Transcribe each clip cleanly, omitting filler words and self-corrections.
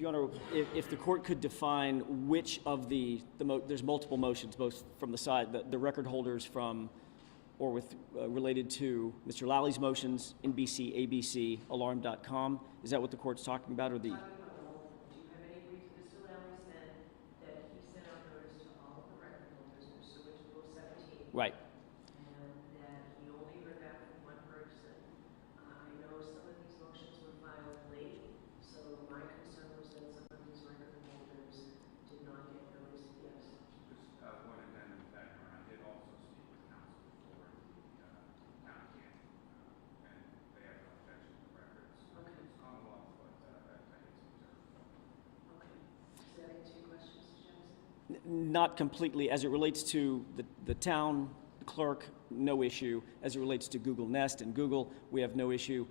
Your Honor, if the court could define which of there's multiple motions, both from the side, the record holders from, or with related to Mr. Lally's motions, NBC, ABC, alarm.com. Is that what the court's talking about, or the? Do you have any reason? Mr. Lally said that he sent out notice to all of the record holders pursuant to Rule 17. Right. And that he only heard back from one person. I know some of these motions were filed late, so my concern was that some of these record holders did not get notice. Yes. Just one amendment that I did also speak with counsel for the town of Canton, and they have no objection to the records. Okay. It's Commonwealth, but that needs to be observed. Okay. Does that answer your question, Mr. Jackson? Not completely. As it relates to the town clerk, no issue. As it relates to Google Nest and Google, we have no issue.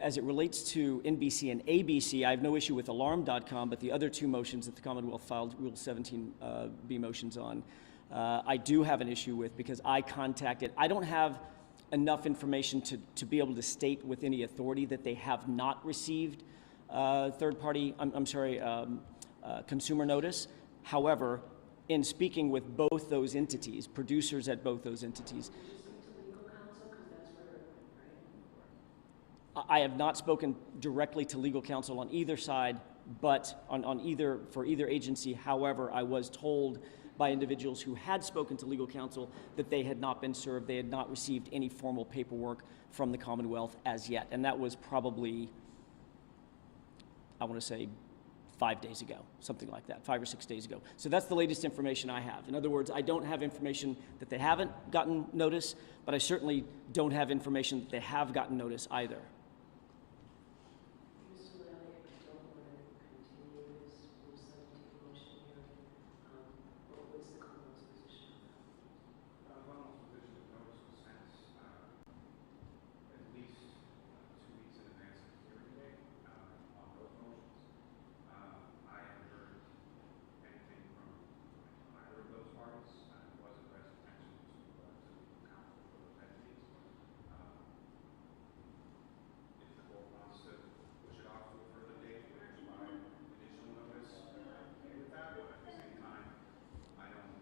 As it relates to NBC and ABC, I have no issue with alarm.com, but the other two motions that the Commonwealth filed Rule 17B motions on, I do have an issue with, because I contacted, I don't have enough information to be able to state with any authority that they have not received consumer notice. However, in speaking with both those entities, producers at both those entities, I have not spoken directly to legal counsel on either side, but for either agency. However, I was told by individuals who had spoken to legal counsel that they had not been served, they had not received any formal paperwork from the Commonwealth as yet. And that was probably, I want to say, 5 days ago, something like that, 5 or 6 days ago. So that's the latest information I have. In other words, I don't have information that they haven't gotten notice, but I certainly don't have information that they have gotten notice either. Mr. Lally, I don't want to continue this Rule 17 motion here. What's the Commonwealth's position on that? Commonwealth's position of notice was sent at least 2 weeks in advance of the hearing date on those motions. I haven't heard anything from either of those parties. It was addressed attention to counsel for those entities. If the court wants to push it off to a further date to provide additional notice, I'm okay with that. But at the same time, I don't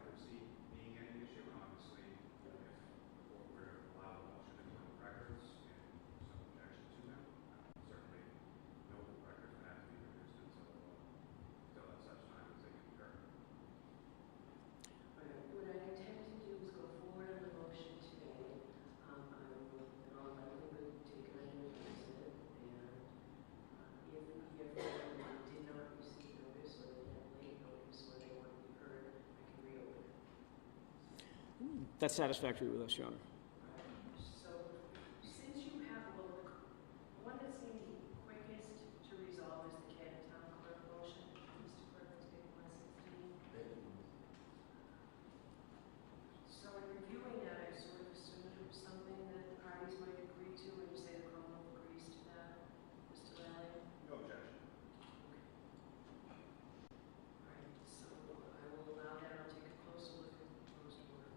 foresee being any issue. And obviously, if the court were to allow the motion to go on the records and some objection to them, certainly no records would have to be produced until at such time as they can occur. What I intend to do is go forward on the motion today. I will, in all likelihood, take it under advisement, and if we hear from them that they did not receive notice, or they had late notice, or they want to be heard, I can reopen it. That's satisfactory with us, Your Honor. So, since you have, well, the one that seemed quickest to resolve is the Canton Town Clerk motion. Mr. Clerk, let's take 116. So in reviewing that, I sort of assumed it was something that the parties might agree to, and you say the Commonwealth agrees to that, Mr. Lally? No objection. All right, so I will allow that. I'll take a closer look at the proposed order.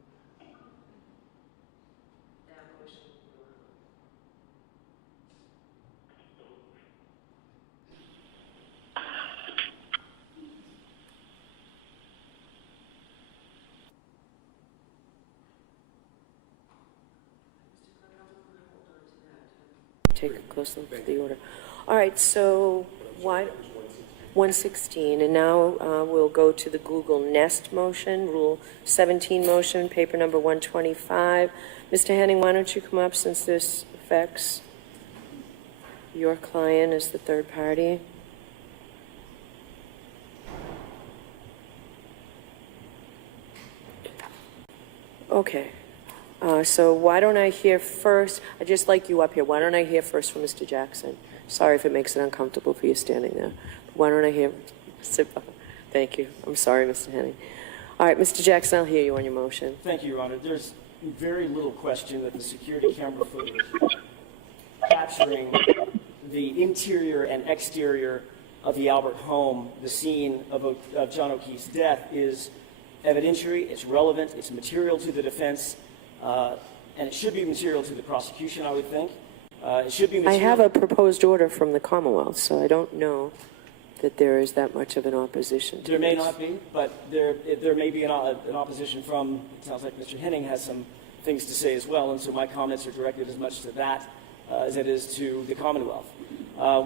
That motion will be allowed. Mr. Clerk, I'm going to hold on to that. Take a closer look at the order. All right, so why 116, and now we'll go to the Google Nest motion, Rule 17 motion, paper number 125. Mr. Henning, why don't you come up, since this affects your client as the third party? Okay. So why don't I hear first, I'd just like you up here, why don't I hear first from Mr. Jackson? Sorry if it makes it uncomfortable for you standing there. Why don't I hear, thank you. I'm sorry, Mr. Henning. All right, Mr. Jackson, I'll hear you on your motion. Thank you, Your Honor. There's very little question that the security camera footage capturing the interior and exterior of the Albert home, the scene of John O'Keefe's death, is evidentiary, it's relevant, it's material to the defense, and it should be material to the prosecution, I would think. It should be I material. have a proposed order from the Commonwealth, so I don't know that there is that much of an opposition to There may this. not be, but there may be an opposition from, it sounds like Mr. Henning has some things to say as well, and so my comments are directed as much to that as it is to the Commonwealth.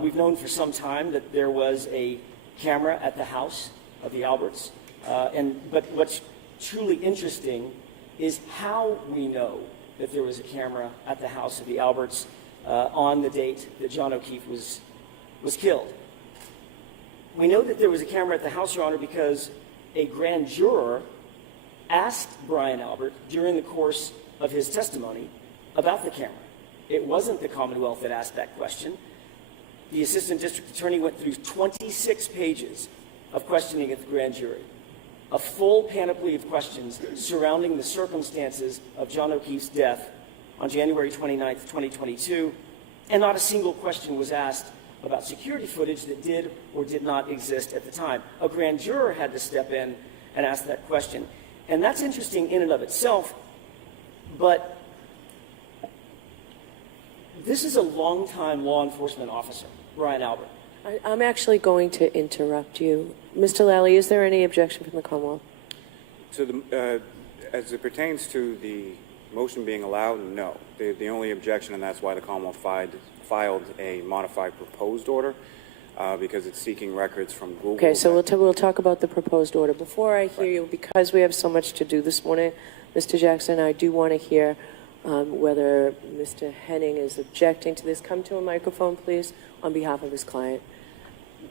We've known for some time that there was a camera at the house of the Alberts, but what's truly interesting is how we know that there was a camera at the house of the Alberts on the date that John O'Keefe was killed. We know that there was a camera at the house, Your Honor, because a grand juror asked Brian Albert during the course of his testimony about the camera. It wasn't the Commonwealth that asked that question. The assistant district attorney went through 26 pages of questioning at the grand jury, a full panoply of questions surrounding the circumstances of John O'Keefe's death on January 29th, 2022, and not a single question was asked about security footage that did or did not exist at the time. A grand juror had to step in and ask that question. And that's interesting in and of itself, but this is a longtime law enforcement officer, Brian Albert. I'm actually going to interrupt you. Mr. Lally, is there any objection from the Commonwealth? So as it pertains to the motion being allowed, no. The only objection, and that's why the Commonwealth filed a modified proposed order, because it's seeking records from Google. Okay, so we'll talk about the proposed order. Before I hear you, because we have so much to do this morning, Mr. Jackson, I do want to hear whether Mr. Henning is objecting to this. Come to a microphone, please, on behalf of his client.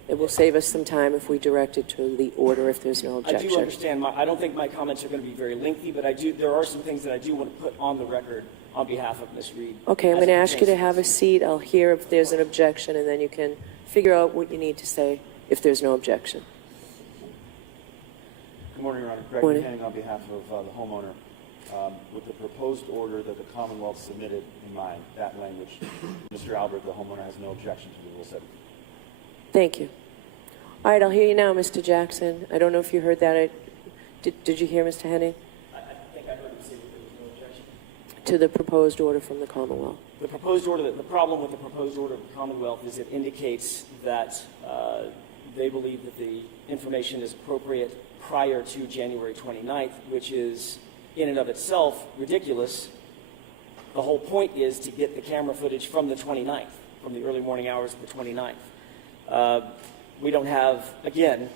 It will save us some time if we direct it to the order if there's no objection. I do understand. I don't think my comments are going to be very lengthy, but there are some things that I do want to put on the record on behalf of Ms. Reed. Okay, I'm going to ask you to have a seat. I'll hear if there's an objection, and then you can figure out what you need to say if there's no objection. Good morning, Your Honor. Greg Morning. Henning on behalf of the homeowner. With the proposed order that the Commonwealth submitted in mind, that language, Mr. Albert, the homeowner, has no objection to the Rule 7. Thank you. All right, I'll hear you now, Mr. Jackson. I don't know if you heard that. Did you hear Mr. Henning? I think I heard him say that there was no objection. To the proposed order from the Commonwealth. The proposed order, the problem with the proposed order of the Commonwealth is it indicates that they believe that the information is appropriate prior to January 29th, which is in and of itself ridiculous. The whole point is to get the camera footage from the 29th, from the early morning hours of the 29th. We don't have, again,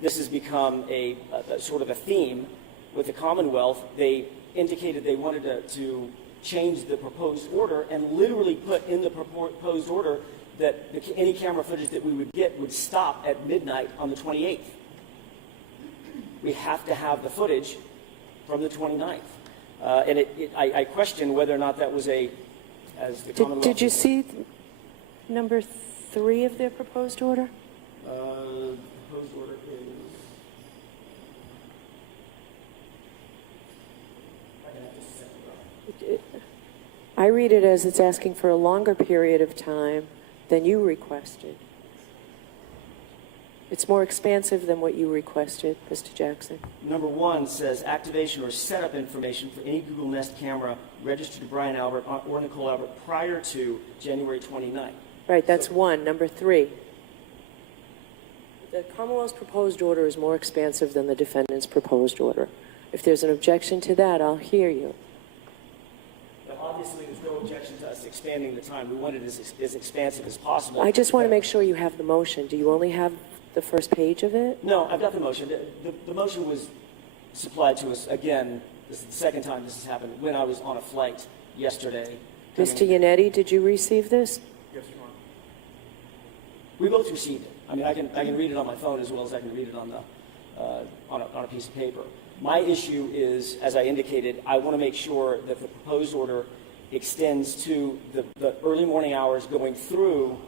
this has become a sort of a theme with the Commonwealth. They indicated they wanted to change the proposed order and literally put in the proposed order that any camera footage that we would get would stop at midnight on the 28th. We have to have the footage from the 29th. And I question whether or not that was as the Commonwealth... Did you see number 3 of their proposed order? The proposed order is... I read it as it's asking for a longer period of time than you requested. It's more expansive than what you requested, Mr. Jackson. Number 1 says activation or setup information for any Google Nest camera registered to Brian Albert or Nicole Albert prior to January 29th. Right, that's 1. Number 3. The Commonwealth's proposed order is more expansive than the defendant's proposed order. If there's an objection to that, I'll hear you. But obviously, there's no objection to us expanding the time. We want it as expansive as possible. I just want to make sure you have the motion. Do you only have the first page of it? No, I've got the motion. The motion was supplied to us, again, this is the second time this has happened, when I was on a flight yesterday. Mr. Yannetti, did you receive this? Yes, Your Honor. We both received it. I mean, I can read it on my phone as well as I can read it on a piece of paper. My issue is, as I indicated, I want to make sure that the proposed order extends to the early morning hours going through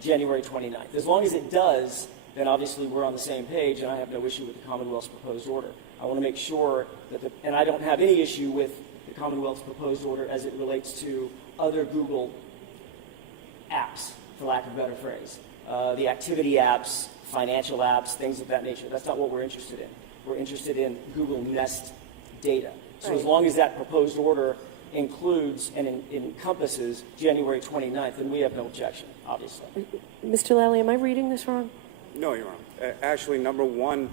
January 29th. As long as it does, then obviously we're on the same page, and I have no issue with the Commonwealth's proposed order. I want to make sure that and I don't have any issue with the Commonwealth's proposed order as it relates to other Google apps, for lack of a better phrase. The activity apps, financial apps, things of that nature. That's not what we're interested in. We're interested in Google Nest data. So as long as that proposed order includes and encompasses January 29th, then we have no objection, obviously. Mr. Lally, am I reading this wrong? No, Your Honor. Actually, number one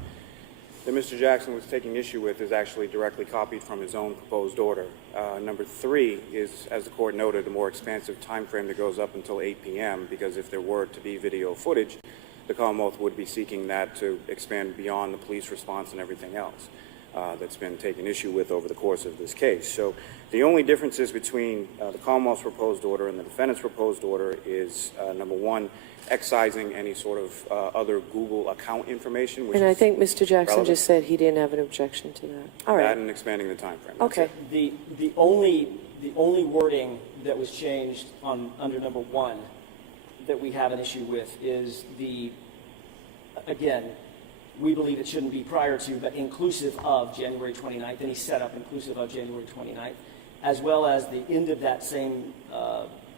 that Mr. Jackson was taking issue with is actually directly copied from his own proposed order. Number three is, as the court noted, a more expansive time frame that goes up until 8 p.m. because if there were to be video footage, the Commonwealth would be seeking that to expand beyond the police response and everything else that's been taken issue with over the course of this case. So the only differences between the Commonwealth's proposed order and the defendant's proposed order is, number one, excising any sort of other Google account information. Which And I is think Mr. Jackson relevant. just said he didn't have an objection to that. All right. That and expanding the time frame. That's Okay. it. The only wording that was changed under number one that we have an issue with is again, we believe it shouldn't be prior to, but inclusive of January 29th, and he set up inclusive of January 29th, as well as the end of that same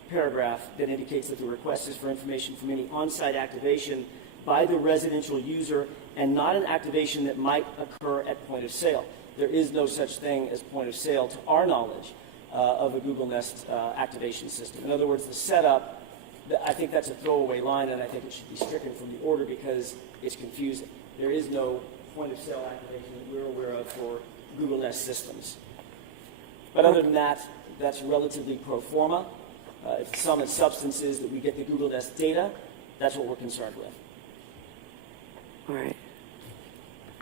paragraph that indicates that the request is for information from any on-site activation by the residential user and not an activation that might occur at point of sale. There is no such thing as point of sale to our knowledge of a Google Nest activation system. In other words, the setup, I think that's a throwaway line, and I think it should be stricken from the order because it's confusing. There is no point of sale activation that we're aware of for Google Nest systems. But other than that, that's relatively pro forma. If the sum and substance is that we get the Google Nest data, that's what we're concerned with. All right.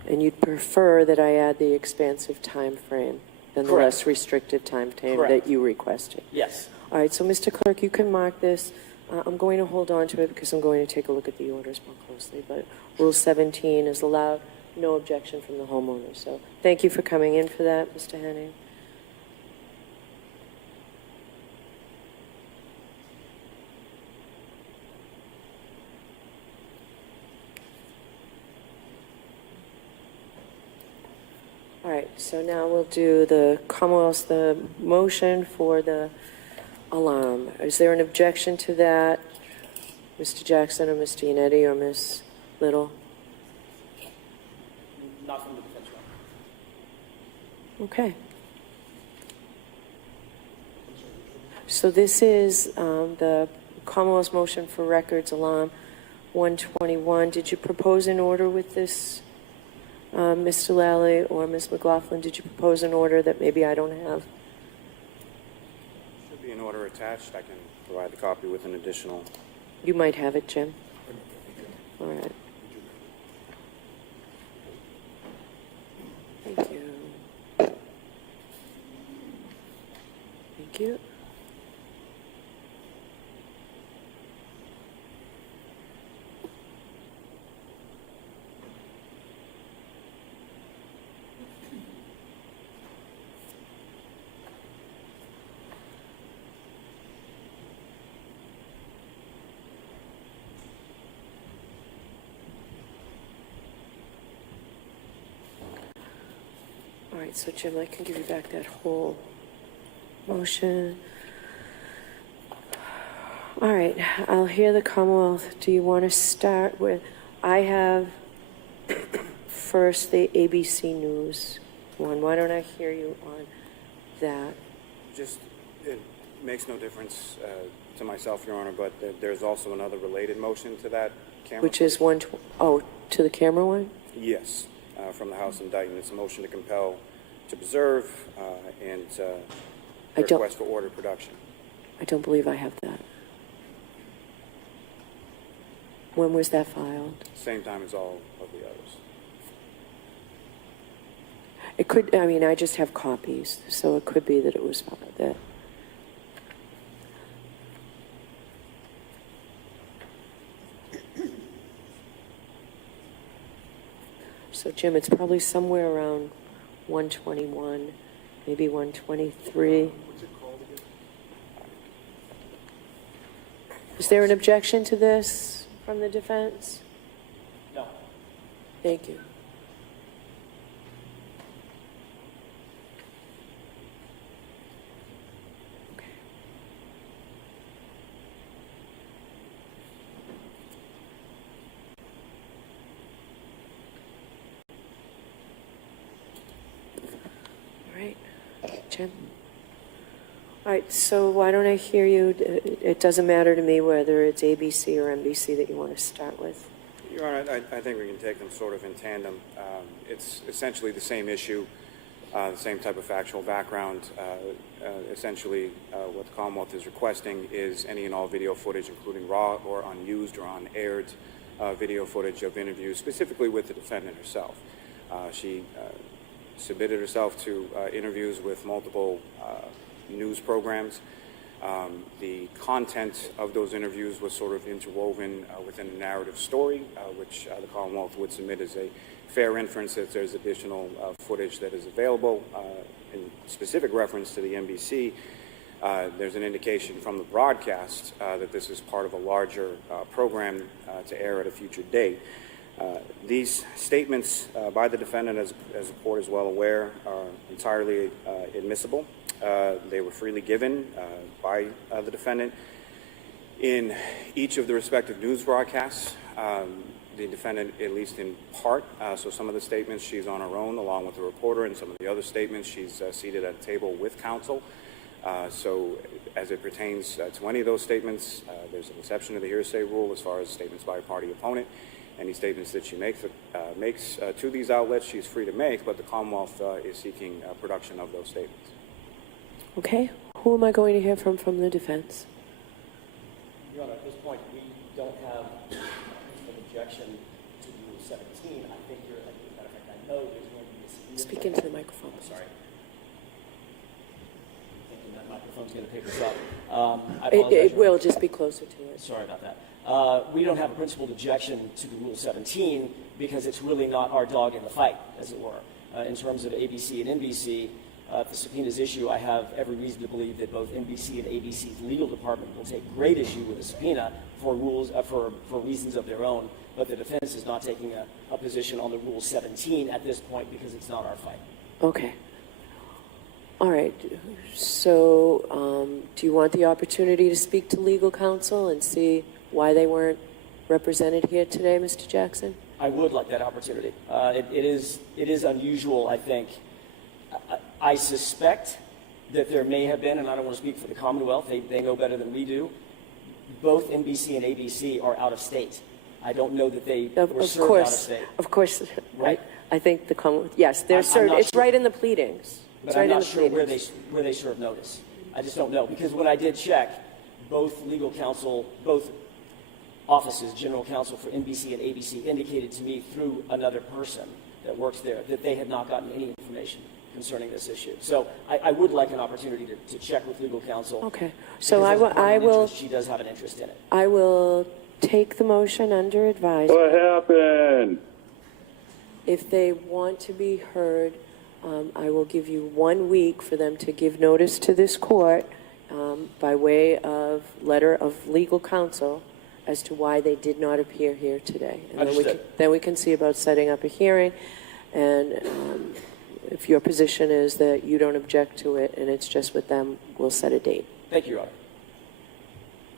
And you'd prefer that I add the expansive time frame than the Correct. less restrictive time frame Correct. that you requested? Yes. All right, so Mr. Clerk, you can mark this. I'm going to hold on to it because I'm going to take a look at the orders more closely, but Rule 17 is allowed, no objection from the homeowner. So thank you for coming in for that, Mr. Henning. All right, so now we'll do the motion for the alarm. Is there an objection to that, Mr. Jackson or Mr. Yannetti or Ms. Little? Not from the defense line. Okay. So this is the Commonwealth's motion for records alarm 121. Did you propose an order with this, Mr. Lally or Ms. McLaughlin? Did you propose an order that maybe I don't have? Should be an order attached. I can provide the copy with an additional. You might have it, Jim. All right. Thank you. Thank you. All right, so Jim, I can give you back that whole motion. All right, I'll hear the Commonwealth. Do you want to start with, I have first the ABC News one. Why don't I hear you on that? Just, it makes no difference to myself, Your Honor, but there's also another related motion to that camera. Which is to the camera one? Yes, from the House indictment. It's a motion to compel, to preserve, and I don't- request for order production. I don't believe I have that. When was that filed? Same time as all of the others. It could, I mean, I just have copies, so it could be that it was filed that. So Jim, it's probably somewhere around 121, maybe 123. Is there an objection to this from the defense? No. Thank you. Okay. All right, Jim. All right, so why don't I hear you? It doesn't matter to me whether it's ABC or NBC that you want to start with. Your Honor, I think we can take them sort of in tandem. It's essentially the same issue, the same type of factual background. Essentially, what the Commonwealth is requesting is any and all video footage, including raw or unused or unaired video footage of interviews, specifically with the defendant herself. She submitted herself to interviews with multiple news programs. The content of those interviews was sort of interwoven within a narrative story, which the Commonwealth would submit as a fair inference that there's additional footage that is available. In specific reference to the NBC, there's an indication from the broadcast that this is part of a larger program to air at a future date. These statements by the defendant, as the court is well aware, are entirely admissible. They were freely given by the defendant. In each of the respective news broadcasts, the defendant, at least in part, so some of the statements she's on her own along with the reporter, and some of the other statements she's seated at a table with counsel. So as it pertains to any of those statements, there's an exception to the hearsay rule as far as statements by a party opponent. Any statements that she makes to these outlets, she's free to make, but the Commonwealth is seeking production of those statements. Okay, who am I going to hear from the defense? Your Honor, at this point, we don't have an objection to Rule 17. I think you're, as a matter of fact, I know there's going to be a subpoena. Speak into the microphone. I'm sorry. Thinking that microphone's going to pick us up. I apologize, It Your will Honor. just be closer to it. Sorry about that. We don't have a principled objection to the Rule 17 because it's really not our dog in the fight, as it were. In terms of ABC and NBC, if the subpoena's issue, I have every reason to believe that both NBC and ABC's legal department will take great issue with the subpoena for reasons of their own, but the defense is not taking a position on the Rule 17 at this point because it's not our fight. Okay. All right. So do you want the opportunity to speak to legal counsel and see why they weren't represented here today, Mr. Jackson? I would like that opportunity. It is unusual, I think. I suspect that there may have been, and I don't want to speak for the Commonwealth, they know better than we do, both NBC and ABC are out of state. I don't know that they were served out of state. Of course. Right? I think the Commonwealth, yes, they're I'm served. not It's sure. right in the pleadings. But It's I'm right in not the sure where pleadings. they serve notice. I just don't know. Because when I did check, both legal counsel, both offices, general counsel for NBC and ABC, indicated to me through another person that works there that they had not gotten any information concerning this issue. So I would like an opportunity to check with legal counsel. Okay. So Because as a party of will, interest, she does have an interest in it. I will take the motion under advisement. What happened? If they want to be heard, I will give you 1 week for them to give notice to this court by way of letter of legal counsel as to why they did not appear here today. And Understood. then we can see about setting up a hearing. And if your position is that you don't object to it and it's just with them, we'll set a date. Thank you, Your Honor.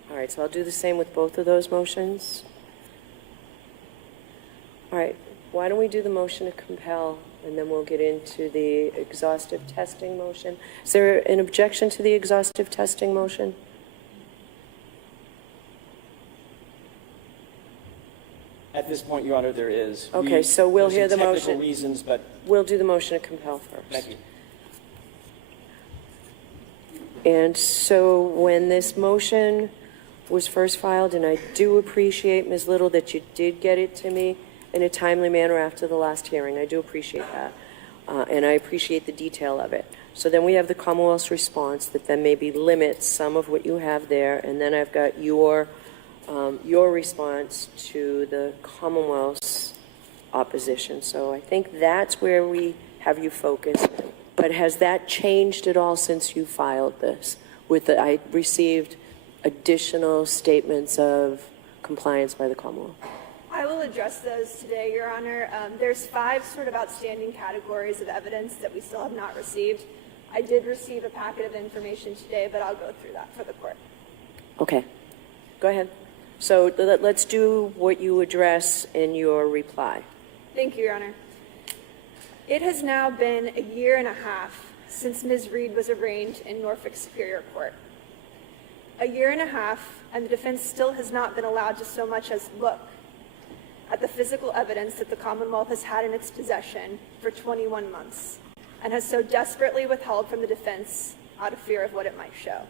All right, so I'll do the same with both of those motions. All right, why don't we do the motion to compel, and then we'll get into the exhaustive testing motion. Is there an objection to the exhaustive testing motion? At this point, Your Honor, there is. Okay, so we'll hear the There's some motion. technical reasons, but We'll do the motion to compel first. thank you. And so when this motion was first filed, and I do appreciate, Ms. Little, that you did get it to me in a timely manner after the last hearing. I do appreciate that. And I appreciate the detail of it. So then we have the Commonwealth's response that then maybe limits some of what you have there. And then I've got your response to the Commonwealth's opposition. So I think that's where we have you focused. But has that changed at all since you filed this? I received additional statements of compliance by the Commonwealth. I will address those today, Your Honor. There's 5 sort of outstanding categories of evidence that we still have not received. I did receive a packet of information today, but I'll go through that for the court. Okay, go ahead. So let's do what you address in your reply. Thank you, Your Honor. It has now been a year and a half since Ms. Reed was arraigned in Norfolk Superior Court. A year and a half, and the defense still has not been allowed to so much as look at the physical evidence that the Commonwealth has had in its possession for 21 months, and has so desperately withheld from the defense out of fear of what it might show.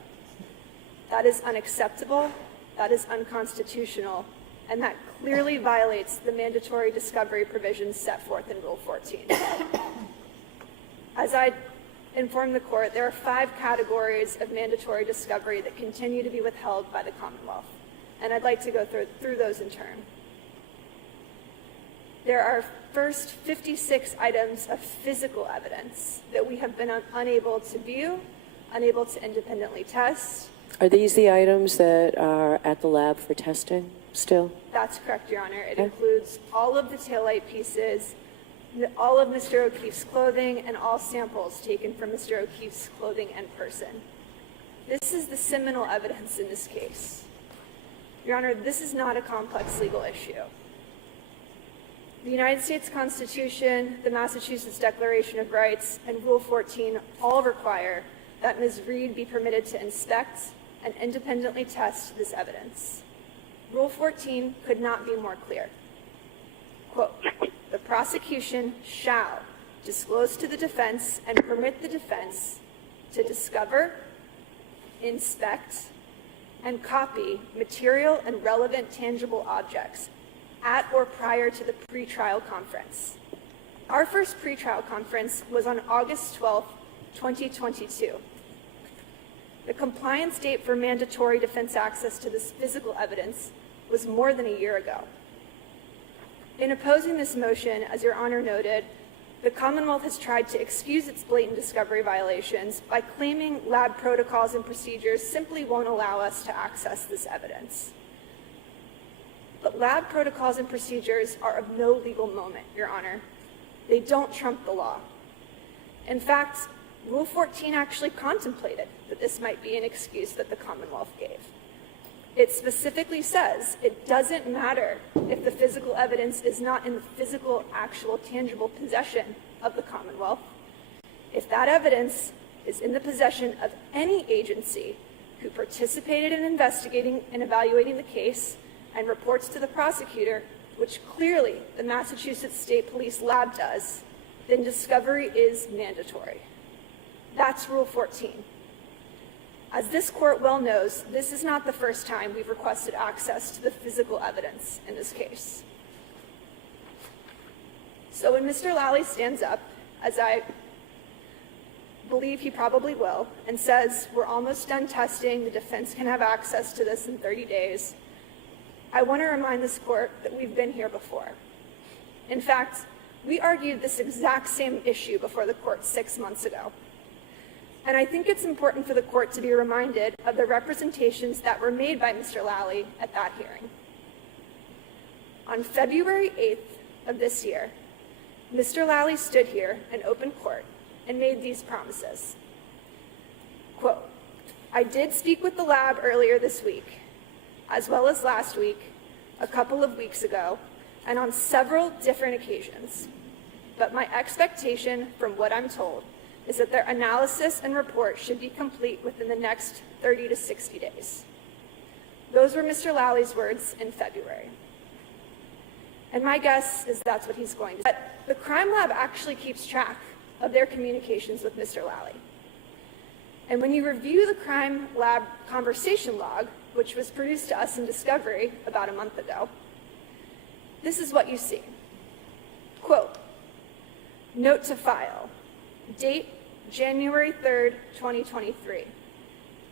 That is unacceptable, that is unconstitutional, and that clearly violates the mandatory discovery provisions set forth in Rule 14. As I informed the court, there are 5 categories of mandatory discovery that continue to be withheld by the Commonwealth, and I'd like to go through those in turn. There are first 56 items of physical evidence that we have been unable to view, unable to independently test. Are these the items that are at the lab for testing still? That's correct, Your Honor. It Okay. includes all of the taillight pieces, all of Mr. O'Keefe's clothing, and all samples taken from Mr. O'Keefe's clothing and person. This is the seminal evidence in this case. Your Honor, this is not a complex legal issue. The United States Constitution, the Massachusetts Declaration of Rights, and Rule 14 all require that Ms. Reed be permitted to inspect and independently test this evidence. Rule 14 could not be more clear. Quote, "The prosecution shall disclose to the defense and permit the defense to discover, inspect, and copy material and relevant tangible objects at or prior to the pretrial conference." Our first pretrial conference was on August 12, 2022. The compliance date for mandatory defense access to this physical evidence was more than a year ago. In opposing this motion, as Your Honor noted, the Commonwealth has tried to excuse its blatant discovery violations by claiming lab protocols and procedures simply won't allow us to access this evidence. But lab protocols and procedures are of no legal moment, Your Honor. They don't trump the law. In fact, Rule 14 actually contemplated that this might be an excuse that the Commonwealth gave. It specifically says it doesn't matter if the physical evidence is not in the physical, actual, tangible possession of the Commonwealth. If that evidence is in the possession of any agency who participated in investigating and evaluating the case and reports to the prosecutor, which clearly the Massachusetts State Police Lab does, then discovery is mandatory. That's Rule 14. As this court well knows, this is not the first time we've requested access to the physical evidence in this case. So when Mr. Lally stands up, as I believe he probably will, and says, "We're almost done testing, the defense can have access to this in 30 days, I want to remind this court that we've been here before. In fact, we argued this exact same issue before the court 6 months ago. And I think it's important for the court to be reminded of the representations that were made by Mr. Lally at that hearing. On February 8th of this year, Mr. Lally stood here in open court and made these promises. Quote, "I did speak with the lab earlier this week, as well as last week, a couple of weeks ago, and on several different occasions. But my expectation, from what I'm told, is that their analysis and report should be complete within the next 30 to 60 days. Those were Mr. Lally's words in February. And my guess is that's what he's going to say. But the crime lab actually keeps track of their communications with Mr. Lally. And when you review the crime lab conversation log, which was produced to us in discovery about a month ago, this is what you see. Quote, "Note to file, date January 3rd, 2023.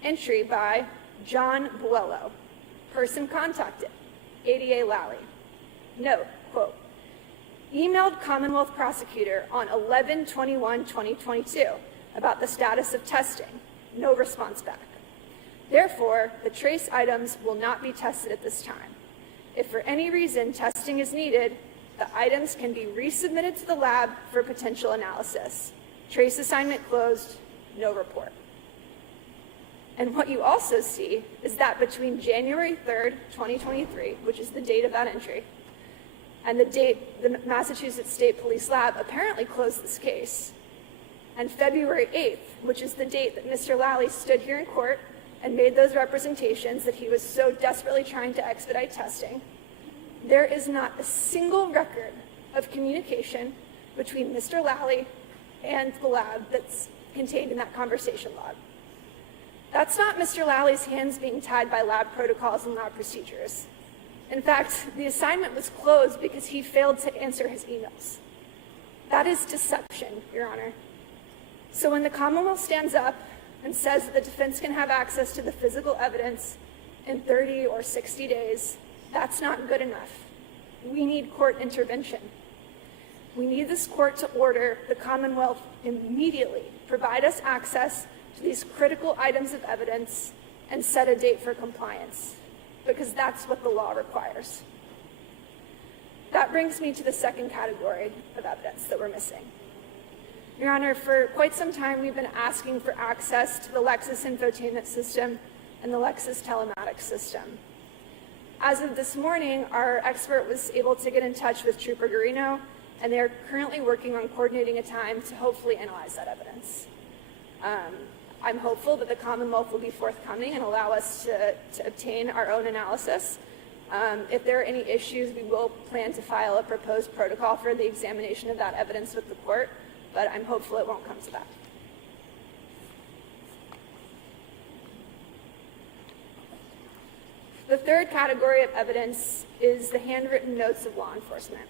Entry by John Buello. Person contacted, ADA Lally. Note, quote, emailed Commonwealth prosecutor on 11/21/2022 about the status of testing. No response back. Therefore, the trace items will not be tested at this time. If for any reason testing is needed, the items can be resubmitted to the lab for potential analysis. Trace assignment closed, no report." And what you also see is that between January 3rd, 2023, which is the date of that entry, and the date the Massachusetts State Police Lab apparently closed this case, and February 8th, which is the date that Mr. Lally stood here in court and made those representations that he was so desperately trying to expedite testing, there is not a single record of communication between Mr. Lally and the lab that's contained in that conversation log. That's not Mr. Lally's hands being tied by lab protocols and lab procedures. In fact, the assignment was closed because he failed to answer his emails. That is deception, Your Honor. So when the Commonwealth stands up and says that the defense can have access to the physical evidence in 30 or 60 days, that's not good enough. We need court intervention. We need this court to order the Commonwealth immediately provide us access to these critical items of evidence and set a date for compliance, because that's what the law requires. That brings me to the second category of evidence that we're missing. Your Honor, for quite some time we've been asking for access to the Lexus infotainment system and the Lexus telematics system. As of this morning, our expert was able to get in touch with Trooper Garino, and they are currently working on coordinating a time to hopefully analyze that evidence. I'm hopeful that the Commonwealth will be forthcoming and allow us to obtain our own analysis. If there are any issues, we will plan to file a proposed protocol for the examination of that evidence with the court, but I'm hopeful it won't come to that. The third category of evidence is the handwritten notes of law enforcement.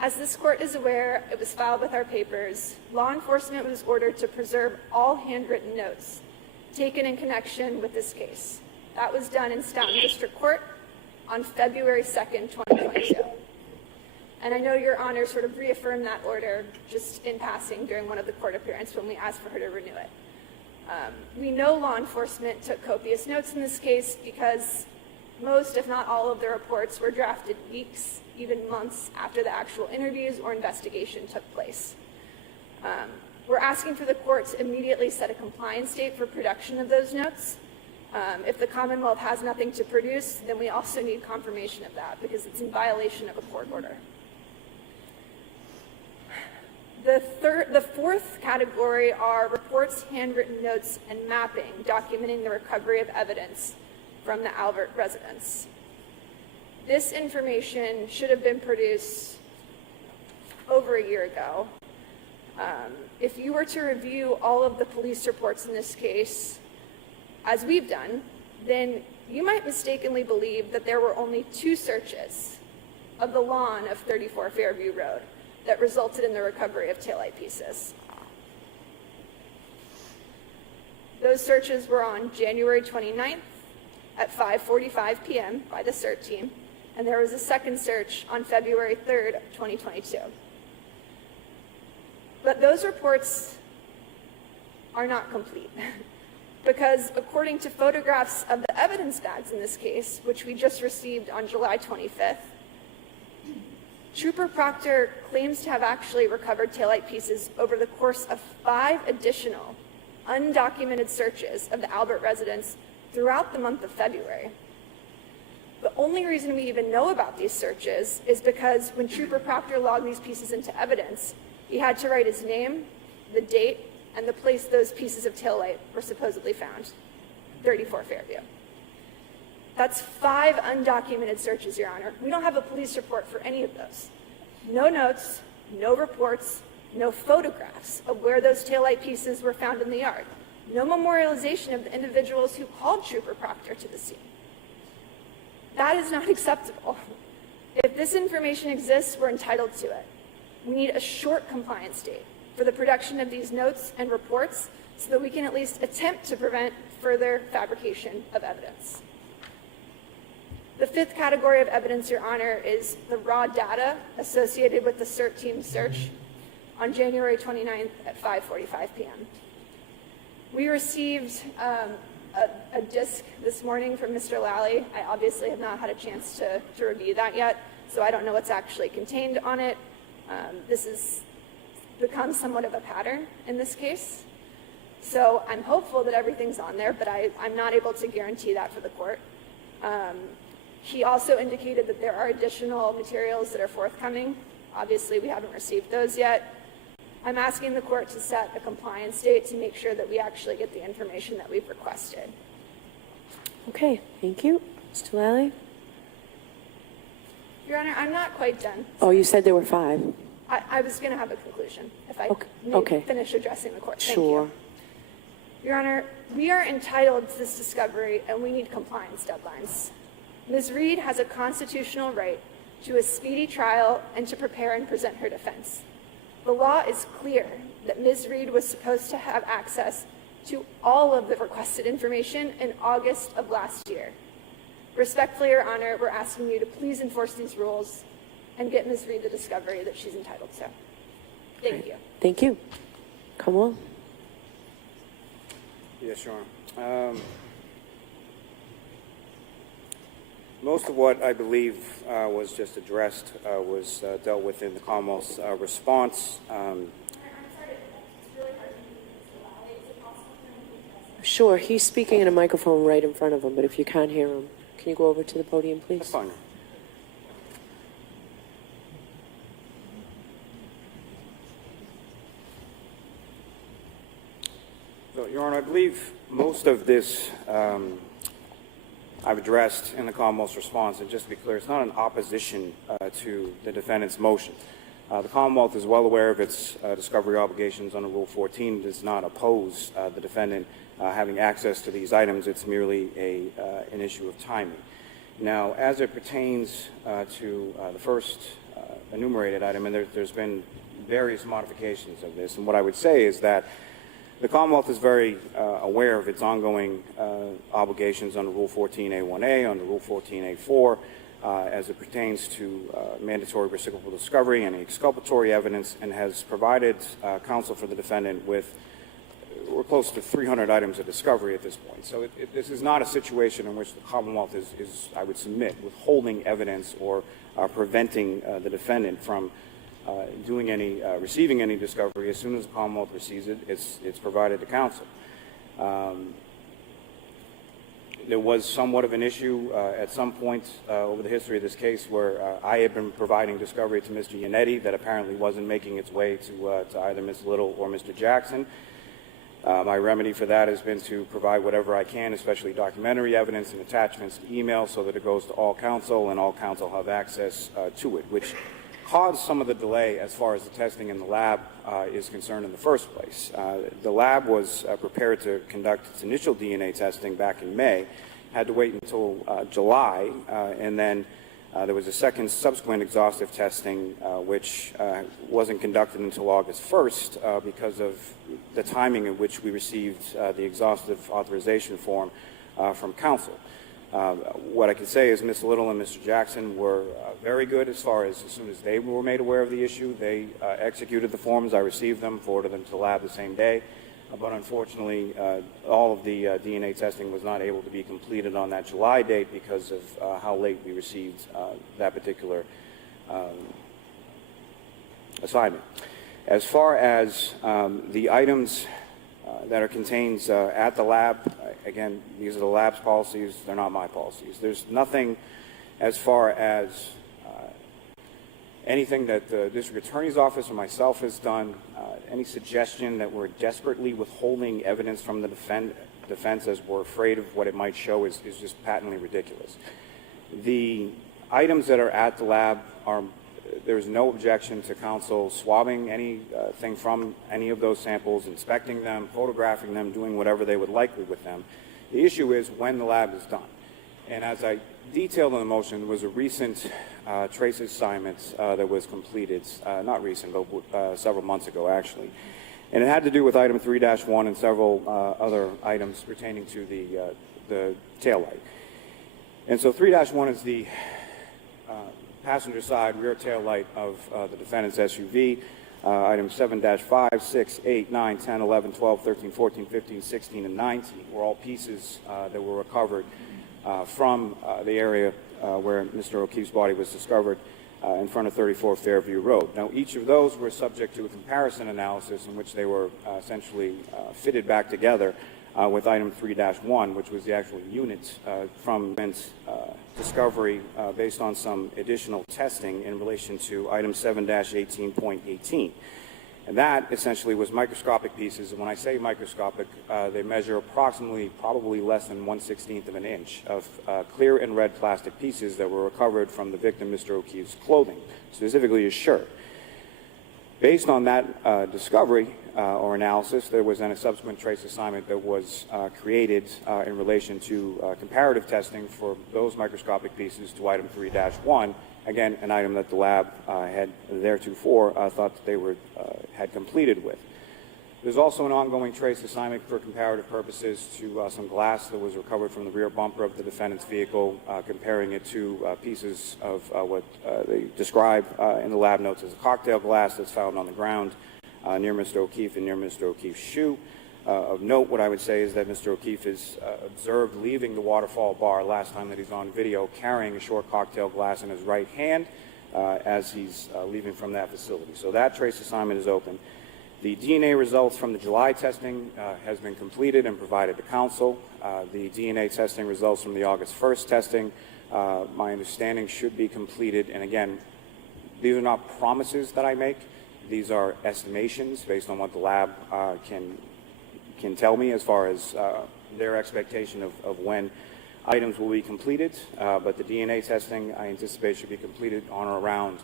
As this court is aware, it was filed with our papers. Law enforcement was ordered to preserve all handwritten notes taken in connection with this case. That was done in Stoughton District Court on February 2nd, 2022. And I know Your Honor sort of reaffirmed that order just in passing during one of the court appearances when we asked for her to renew it. We know law enforcement took copious notes in this case because most, if not all, of the reports were drafted weeks, even months after the actual interviews or investigation took place. We're asking for the court to immediately set a compliance date for production of those notes. If the Commonwealth has nothing to produce, then we also need confirmation of that because it's in violation of a court order. The fourth category are reports, handwritten notes, and mapping documenting the recovery of evidence from the Albert residence. This information should have been produced over a year ago. If you were to review all of the police reports in this case, as we've done, then you might mistakenly believe that there were only 2 searches of the lawn of 34 Fairview Road that resulted in the recovery of taillight pieces. Those searches were on January 29th at 5:45 p.m. by the CERT team, and there was a second search on February 3rd, 2022. But those reports are not complete because according to photographs of the evidence bags in this case, which we just received on July 25th, Trooper Proctor claims to have actually recovered taillight pieces over the course of 5 additional undocumented searches of the Albert residence throughout the month of February. The only reason we even know about these searches is because when Trooper Proctor logged these pieces into evidence, he had to write his name, the date, and the place those pieces of taillight were supposedly found, 34 Fairview. That's 5 undocumented searches, Your Honor. We don't have a police report for any of those. No notes, no reports, no photographs of where those taillight pieces were found in the yard. No memorialization of the individuals who called Trooper Proctor to the scene. That is not acceptable. If this information exists, we're entitled to it. We need a short compliance date for the production of these notes and reports so that we can at least attempt to prevent further fabrication of evidence. The 5th category of evidence, Your Honor, is the raw data associated with the CERT team search on January 29th at 5:45 p.m. We received a disc this morning from Mr. Lally. I obviously have not had a chance to review that yet, so I don't know what's actually contained on it. This has become somewhat of a pattern in this case. So I'm hopeful that everything's on there, but I'm not able to guarantee that for the court. He also indicated that there are additional materials that are forthcoming. Obviously, we haven't received those yet. I'm asking the court to set a compliance date to make sure that we actually get the information that we've requested. Okay, thank you. Mr. Lally? Your Honor, I'm not quite done. Oh, you said there were 5. I was going to have a conclusion if I may Okay. finish addressing the court. Thank Sure. you. Your Honor, we are entitled to this discovery and we need compliance deadlines. Ms. Reed has a constitutional right to a speedy trial and to prepare and present her defense. The law is clear that Ms. Reed was supposed to have access to all of the requested information in August of last year. Respectfully, Your Honor, we're asking you to please enforce these rules and get Ms. Reed the discovery that she's entitled to. Thank you. Thank you. Come on. Yes, Your Honor. Most of what I believe was just addressed was dealt with in the Commonwealth's response. Sure, he's speaking in a microphone right in front of him, but if you can't hear him, can you go over to the podium, please? That's fine. So, Your Honor, I believe most of this I've addressed in the Commonwealth's response, and just to be clear, it's not an opposition to the defendant's motion. The Commonwealth is well aware of its discovery obligations under Rule 14. It does not oppose the defendant having access to these items. It's merely an issue of timing. Now, as it pertains to the first enumerated item, and there's been various modifications of this, and what I would say is that the Commonwealth is very aware of its ongoing obligations under Rule 14A1A, under Rule 14A4, as it pertains to mandatory reciprocal discovery and exculpatory evidence, and has provided counsel for the defendant with, we're close to 300 items of discovery at this point. So this is not a situation in which the Commonwealth is, I would submit, withholding evidence or preventing the defendant from receiving any discovery. As soon as the Commonwealth receives it, it's provided to counsel. There was somewhat of an issue at some point over the history of this case where I had been providing discovery to Mr. Yannetti that apparently wasn't making its way to either Ms. Little or Mr. Jackson. My remedy for that has been to provide whatever I can, especially documentary evidence and attachments to email, so that it goes to all counsel and all counsel have access to it, which caused some of the delay as far as the testing in the lab is concerned in the first place. The lab was prepared to conduct its initial DNA testing back in May, had to wait until July, and then there was a second subsequent exhaustive testing which wasn't conducted until August 1st because of the timing in which we received the exhaustive authorization form from counsel. What I can say is Ms. Little and Mr. Jackson were very good as far as soon as they were made aware of the issue, they executed the forms. I received them, forwarded them to the lab the same day. But unfortunately, all of the DNA testing was not able to be completed on that July date because of how late we received that particular assignment. As far as the items that are contained at the lab, again, these are the lab's policies, they're not my policies. There's nothing as far as anything that the district attorney's office or myself has done, any suggestion that we're desperately withholding evidence from the defense as we're afraid of what it might show is just patently ridiculous. The items that are at the lab there's no objection to counsel swabbing anything from any of those samples, inspecting them, photographing them, doing whatever they would like with them. The issue is when the lab is done. And as I detailed in the motion, there was a recent trace assignment that was completed, not recent, but several months ago, actually. And it had to do with item 3-1 and several other items pertaining to the tail light. And so 3-1 is the passenger side rear tail light of the defendant's SUV. Items 7-5, 6, 8, 9, 10, 11, 12, 13, 14, 15, 16, and 19 were all pieces that were recovered from the area where Mr. O'Keefe's body was discovered in front of 34 Fairview Road. Now, each of those were subject to a comparison analysis in which they were essentially fitted back together with item 3-1, which was the actual unit from discovery based on some additional testing in relation to item 7-18.18. And that essentially was microscopic pieces. And when I say microscopic, they measure approximately, probably less than 1/16 of an inch of clear and red plastic pieces that were recovered from the victim, Mr. O'Keefe's clothing, specifically his shirt. Based on that discovery or analysis, there was then a subsequent trace assignment that was created in relation to comparative testing for those microscopic pieces to item 3-1, again, an item that the lab had theretofore thought that they were had completed with. There's also an ongoing trace assignment for comparative purposes to some glass that was recovered from the rear bumper of the defendant's vehicle, comparing it to pieces of what they describe in the lab notes as a cocktail glass that's found on the ground near Mr. O'Keefe and near Mr. O'Keefe's shoe. Of note, what I would say is that Mr. O'Keefe is observed leaving the waterfall bar last time that he's on video, carrying a short cocktail glass in his right hand as he's leaving from that facility. So that trace assignment is open. The DNA results from the July testing has been completed and provided to counsel. The DNA testing results from the August 1st testing, my understanding, should be completed. And again, these are not promises that I make. These are estimations based on what the lab can tell me as far as their expectation of when items will be completed. But the DNA testing, I anticipate, should be completed on or around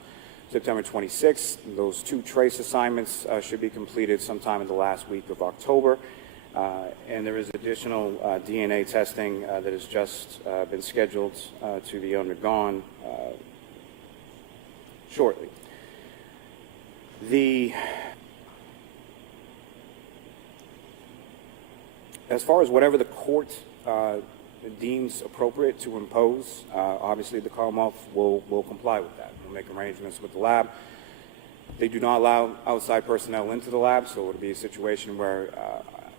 September 26th. Those two trace assignments should be completed sometime in the last week of October. And there is additional DNA testing that has just been scheduled to be undergone shortly. As far as whatever the court deems appropriate to impose, obviously the Commonwealth will comply with that. We'll make arrangements with the lab. They do not allow outside personnel into the lab, so it would be a situation where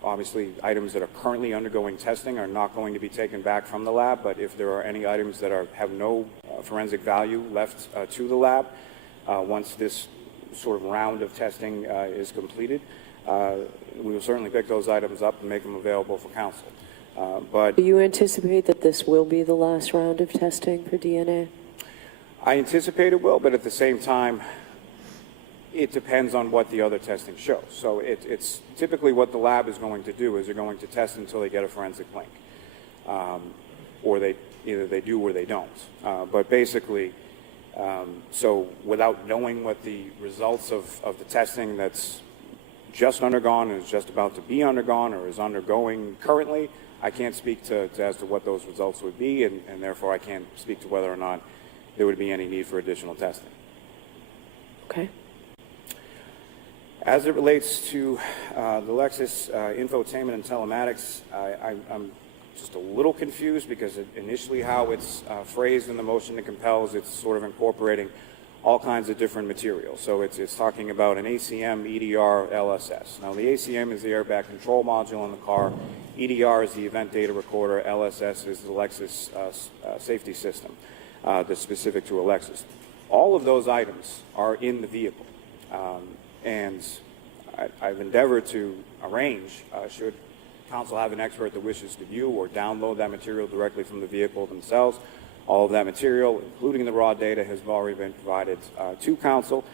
obviously items that are currently undergoing testing are not going to be taken back from the lab, but if there are any items that have no forensic value left to the lab, once this sort of round of testing is completed, we will certainly pick those items up and make them available for counsel. But Do you anticipate that this will be the last round of testing for DNA? I anticipate it will, but at the same time, it depends on what the other testing shows. So it's typically what the lab is going to do is they're going to test until they get a forensic link, or either they do or they don't. But basically, so without knowing what the results of the testing that's just undergone, is just about to be undergone, or is undergoing currently, I can't speak as to what those results would be, and therefore I can't speak to whether or not there would be any need for additional testing. Okay. As it relates to the Lexus infotainment and telematics, I'm just a little confused because initially how it's phrased in the motion to compel is it's sort of incorporating all kinds of different materials. So it's talking about an ACM, EDR, LSS. Now the ACM is the airbag control module in the car, EDR is the event data recorder, LSS is the Lexus safety system that's specific to a Lexus. All of those items are in the vehicle. And I've endeavored to arrange, should counsel have an expert that wishes to view or download that material directly from the vehicle themselves, all of that material, including the raw data, has already been provided to counsel.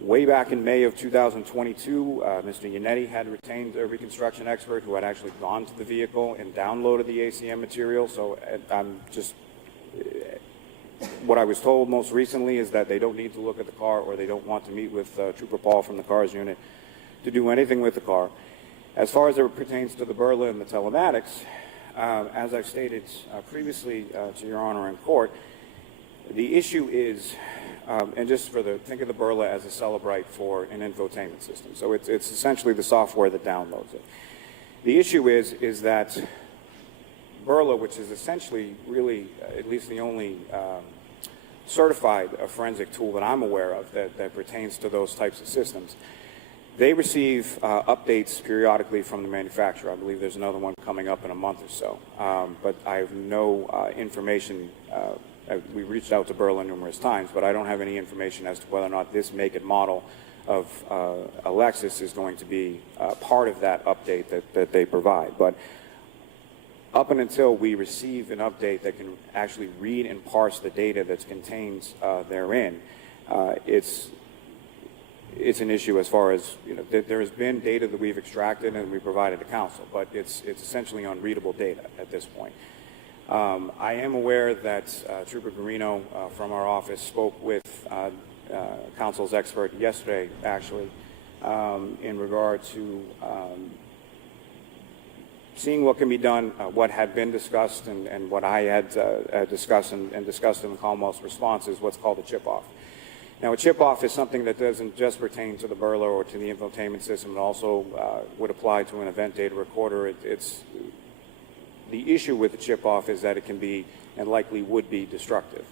Way back in May of 2022, Mr. Yannetti had retained a reconstruction expert who had actually gone to the vehicle and downloaded the ACM material. So I'm just... What I was told most recently is that they don't need to look at the car, or they don't want to meet with Trooper Paul from the CARS unit to do anything with the car. As far as it pertains to the Burla and the telematics, as I've stated previously to Your Honor in court, the issue is, and just think of the Burla as a Celebrite for an infotainment system. So it's essentially the software that downloads it. The issue is that Burla, which is essentially really at least the only certified forensic tool that I'm aware of that pertains to those types of systems, they receive updates periodically from the manufacturer. I believe there's another one coming up in a month or so. But I have no information. We reached out to Burla numerous times, but I don't have any information as to whether or not this make and model of a Lexus is going to be part of that update that they provide. But up and until we receive an update that can actually read and parse the data that's contained therein, it's an issue as far as, there has been data that we've extracted and we provided to council, but it's essentially unreadable data at this point. I am aware that Trooper Guarino from our office spoke with council's expert yesterday, actually, in regard to seeing what can be done, what had been discussed, and what I had discussed and discussed in the Commonwealth's response is what's called a chip-off. Now, a chip-off is something that doesn't just pertain to the burglar or to the infotainment system. It also would apply to an event data recorder. The issue with the chip-off is that it can be, and likely would be, destructive.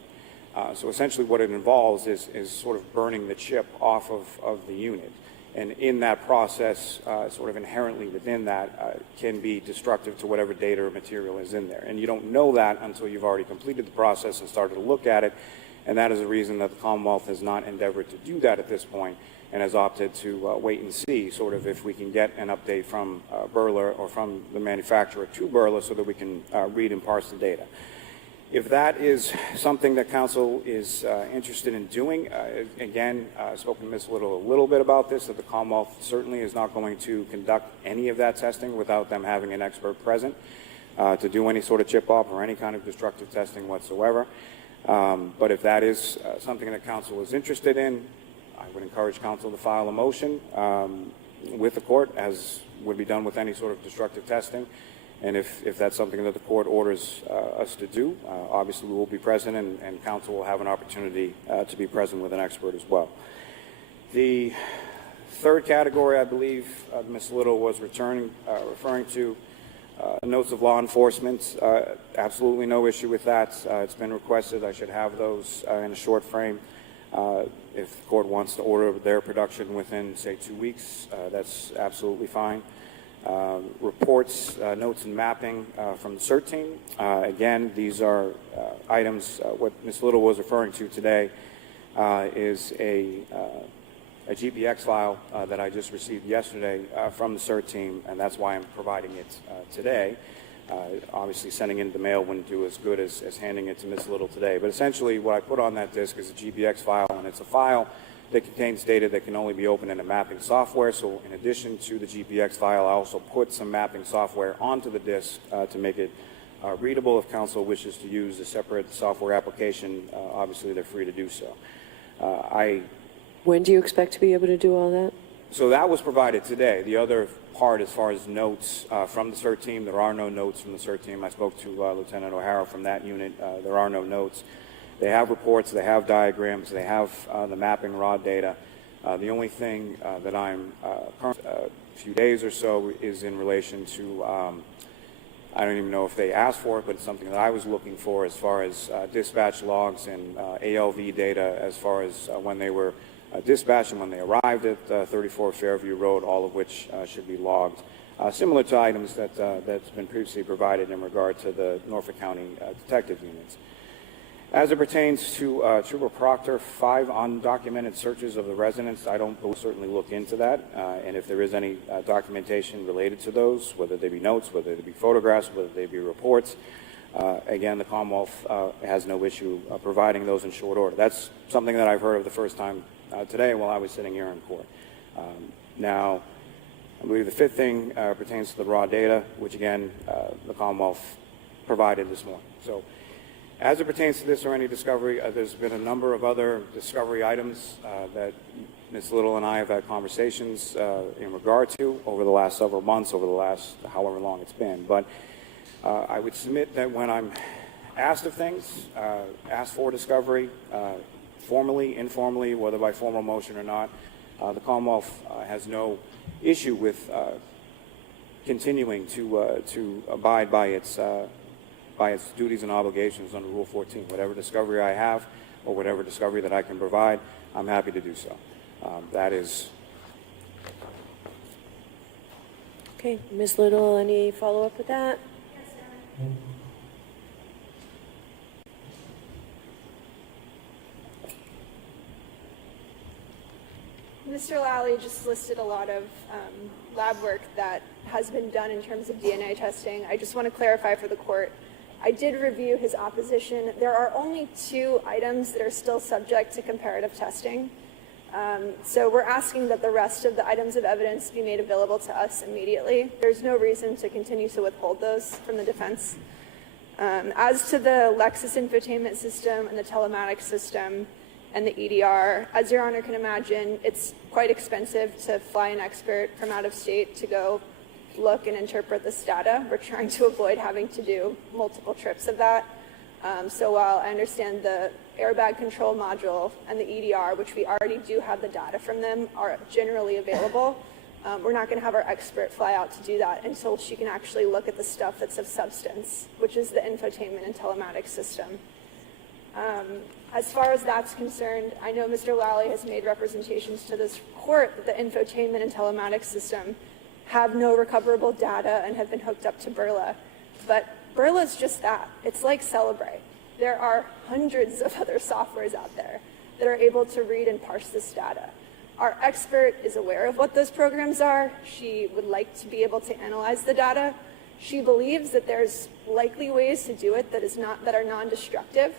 So essentially what it involves is sort of burning the chip off of the unit. And in that process, sort of inherently within that, can be destructive to whatever data or material is in there. And you don't know that until you've already completed the process and started to look at it. And that is the reason that the Commonwealth has not endeavored to do that at this point and has opted to wait and see sort of if we can get an update from Burglar or from the manufacturer to Burglar so that we can read and parse the data. If that is something that council is interested in doing, again, I've spoken to Ms. Little a little bit about this, that the Commonwealth certainly is not going to conduct any of that testing without them having an expert present to do any sort of chip-off or any kind of destructive testing whatsoever. But if that is something that council is interested in, I would encourage council to file a motion with the court, as would be done with any sort of destructive testing. And if that's something that the court orders us to do, obviously we will be present, and council will have an opportunity to be present with an expert as well. The third category, I believe, Ms. Little was referring to notes of law enforcement. Absolutely no issue with that. It's been requested. I should have those in a short frame. If the court wants to order their production within, say, 2 weeks, that's absolutely fine. Reports, notes, and mapping from the CERT team. Again, these are items, what Ms. Little was referring to today is a GPX file that I just received yesterday from the CERT team, and that's why I'm providing it today. Obviously, sending it in the mail wouldn't do as good as handing it to Ms. Little today. But essentially, what I put on that disk is a GPX file, and it's a file that contains data that can only be opened in a mapping software. So in addition to the GPX file, I also put some mapping software onto the disk to make it readable. If council wishes to use a separate software application, obviously they're free to do so. When do you expect to be able to do all that? So that was provided today. The other part, as far as notes from the CERT team, there are no notes from the CERT team. I spoke to Lieutenant O'Hara from that unit. There are no notes. They have reports, they have diagrams, they have the mapping raw data. The only thing that I'm currently, a few days or so, is in relation to, I don't even know if they asked for it, but it's something that I was looking for as far as dispatch logs and ALV data as far as when they were dispatched and when they arrived at 34 Fairview Road, all of which should be logged. Similar to items that's been previously provided in regard to the Norfolk County detective units. As it pertains to Trooper Proctor, 5 undocumented searches of the residence, I don't certainly look into that. And if there is any documentation related to those, whether they be notes, whether they be photographs, whether they be reports, again, the Commonwealth has no issue providing those in short order. That's something that I've heard of the first time today while I was sitting here in court. Now, I believe the fifth thing pertains to the raw data, which again, the Commonwealth provided this morning. So, as it pertains to this or any discovery, there's been a number of other discovery items that Ms. Little and I have had conversations in regard to over the last several months, over the last however long it's been. But I would submit that when I'm asked of things, asked for discovery, formally, informally, whether by formal motion or not, the Commonwealth has no issue with continuing to abide by its duties and obligations under Rule 14. Whatever discovery I have or whatever discovery that I can provide, I'm happy to do so. That is... Okay, Ms. Little, any follow-up with that? Mr. Lally just listed a lot of lab work that has been done in terms of DNA testing. I just want to clarify for the court. I did review his opposition. There are only 2 items that are still subject to comparative testing. So we're asking that the rest of the items of evidence be made available to us immediately. There's no reason to continue to withhold those from the defense. As to the Lexus infotainment system and the telematics system and the EDR, as Your Honor can imagine, it's quite expensive to fly an expert from out of state to go look and interpret this data. We're trying to avoid having to do multiple trips of that. So while I understand the airbag control module and the EDR, which we already do have the data from them, are generally available, we're not going to have our expert fly out to do that until she can actually look at the stuff that's of substance, which is the infotainment and telematics system. As far as that's concerned, I know Mr. Lally has made representations to this court that the infotainment and telematics system have no recoverable data and have been hooked up to Burla. But Burla's just that. It's like Celebrate. There are hundreds of other softwares out there that are able to read and parse this data. Our expert is aware of what those programs are. She would like to be able to analyze the data. She believes that there's likely ways to do it that are non-destructive.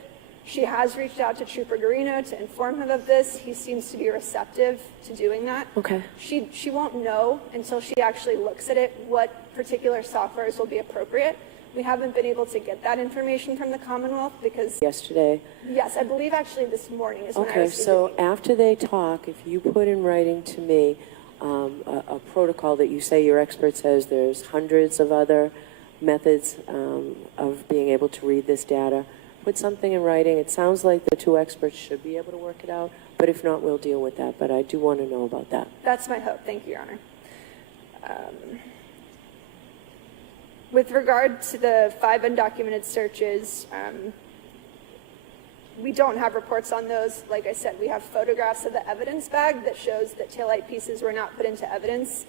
She has reached out to Trooper Garino to inform him of this. He seems to be receptive to doing that. Okay. She won't know until she actually looks at it what particular softwares will be appropriate. We haven't been able to get that information from the Commonwealth because, Yesterday. yes, I believe actually this morning is when I Okay, received so it. after they talk, if you put in writing to me a protocol that you say your expert says there's hundreds of other methods of being able to read this data, put something in writing. It sounds like the two experts should be able to work it out, but if not, we'll deal with that. But I do want to know about that. That's my hope. Thank you, Your Honor. With regard to the 5 undocumented searches, we don't have reports on those. Like I said, we have photographs of the evidence bag that shows that taillight pieces were not put into evidence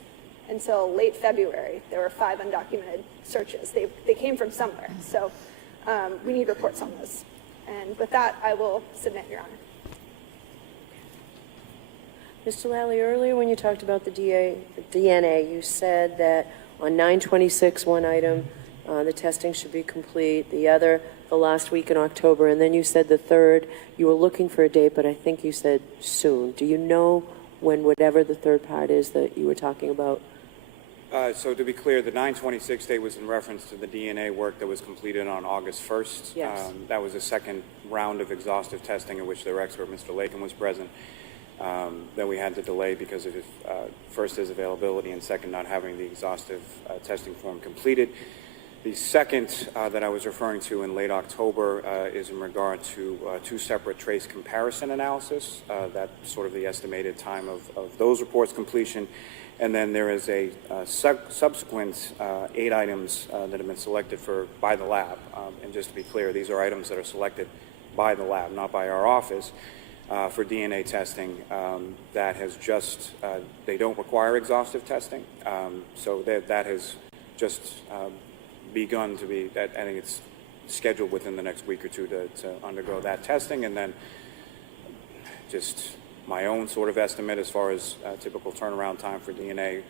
until late February. There were 5 undocumented searches. They came from somewhere. So we need reports on those. And with that, I will submit, Your Honor. Mr. Lally, earlier when you talked about the DNA, you said that on 9/26, one item, the testing should be complete, the other, the last week in October, and then you said the third, you were looking for a date, but I think you said soon. Do you know when whatever the third part is that you were talking about? So to be clear, the 9/26 date was in reference to the DNA work that was completed on August 1st. Yes. That was a second round of exhaustive testing in which their expert, Mr. Lakin, was present. That we had to delay because of first his availability and second not having the exhaustive testing form completed. The second that I was referring to in late October is in regard to 2 separate trace comparison analysis. That's sort of the estimated time of those reports completion. And then there is a subsequent 8 items that have been selected by the lab. And just to be clear, these are items that are selected by the lab, not by our office. For DNA testing that has just, they don't require exhaustive testing. So that has just begun to be, I think it's scheduled within the next week or two to undergo that testing. And then just my own sort of estimate as far as typical turnaround time for DNA,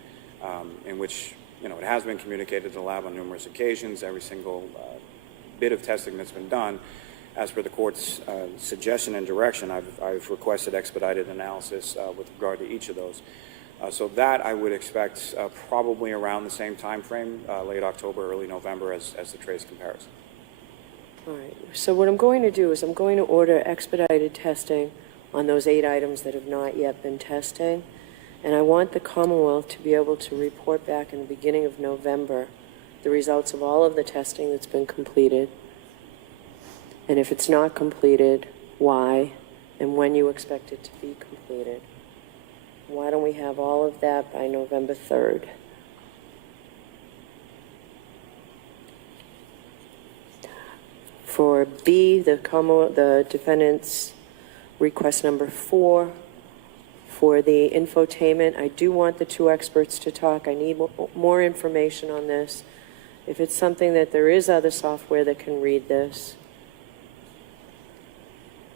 in which, it has been communicated to the lab on numerous occasions, every single bit of testing that's been done. As per the court's suggestion and direction, I've requested expedited analysis with regard to each of those. So that I would expect probably around the same time frame, late October, early November, as the trace comparison. All right. So what I'm going to do is I'm going to order expedited testing on those 8 items that have not yet been testing. And I want the Commonwealth to be able to report back in the beginning of November the results of all of the testing that's been completed. And if it's not completed, why, and when you expect it to be completed. Why don't we have all of that by November 3rd? For B, the defendant's request number 4, for the infotainment, I do want the 2 experts to talk. I need more information on this. If it's something that there is other software that can read this,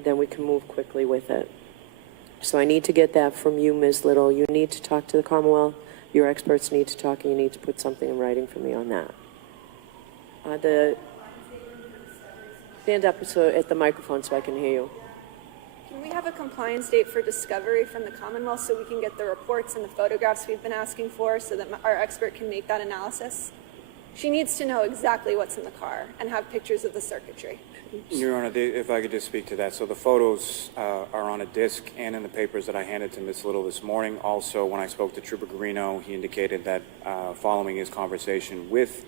then we can move quickly with it. So I need to get that from you, Ms. Little. You need to talk to the Commonwealth. Your experts need to talk, and you need to put something in writing for me on that. Stand up at the microphone so I can hear you. Can we have a compliance date for discovery from the Commonwealth so we can get the reports and the photographs we've been asking for so that our expert can make that analysis? She needs to know exactly what's in the car and have pictures of the circuitry. Your Honor, if I could just speak to that. So the photos are on a disc and in the papers that I handed to Ms. Little this morning. Also, when I spoke to Trooper Garino, he indicated that following his conversation with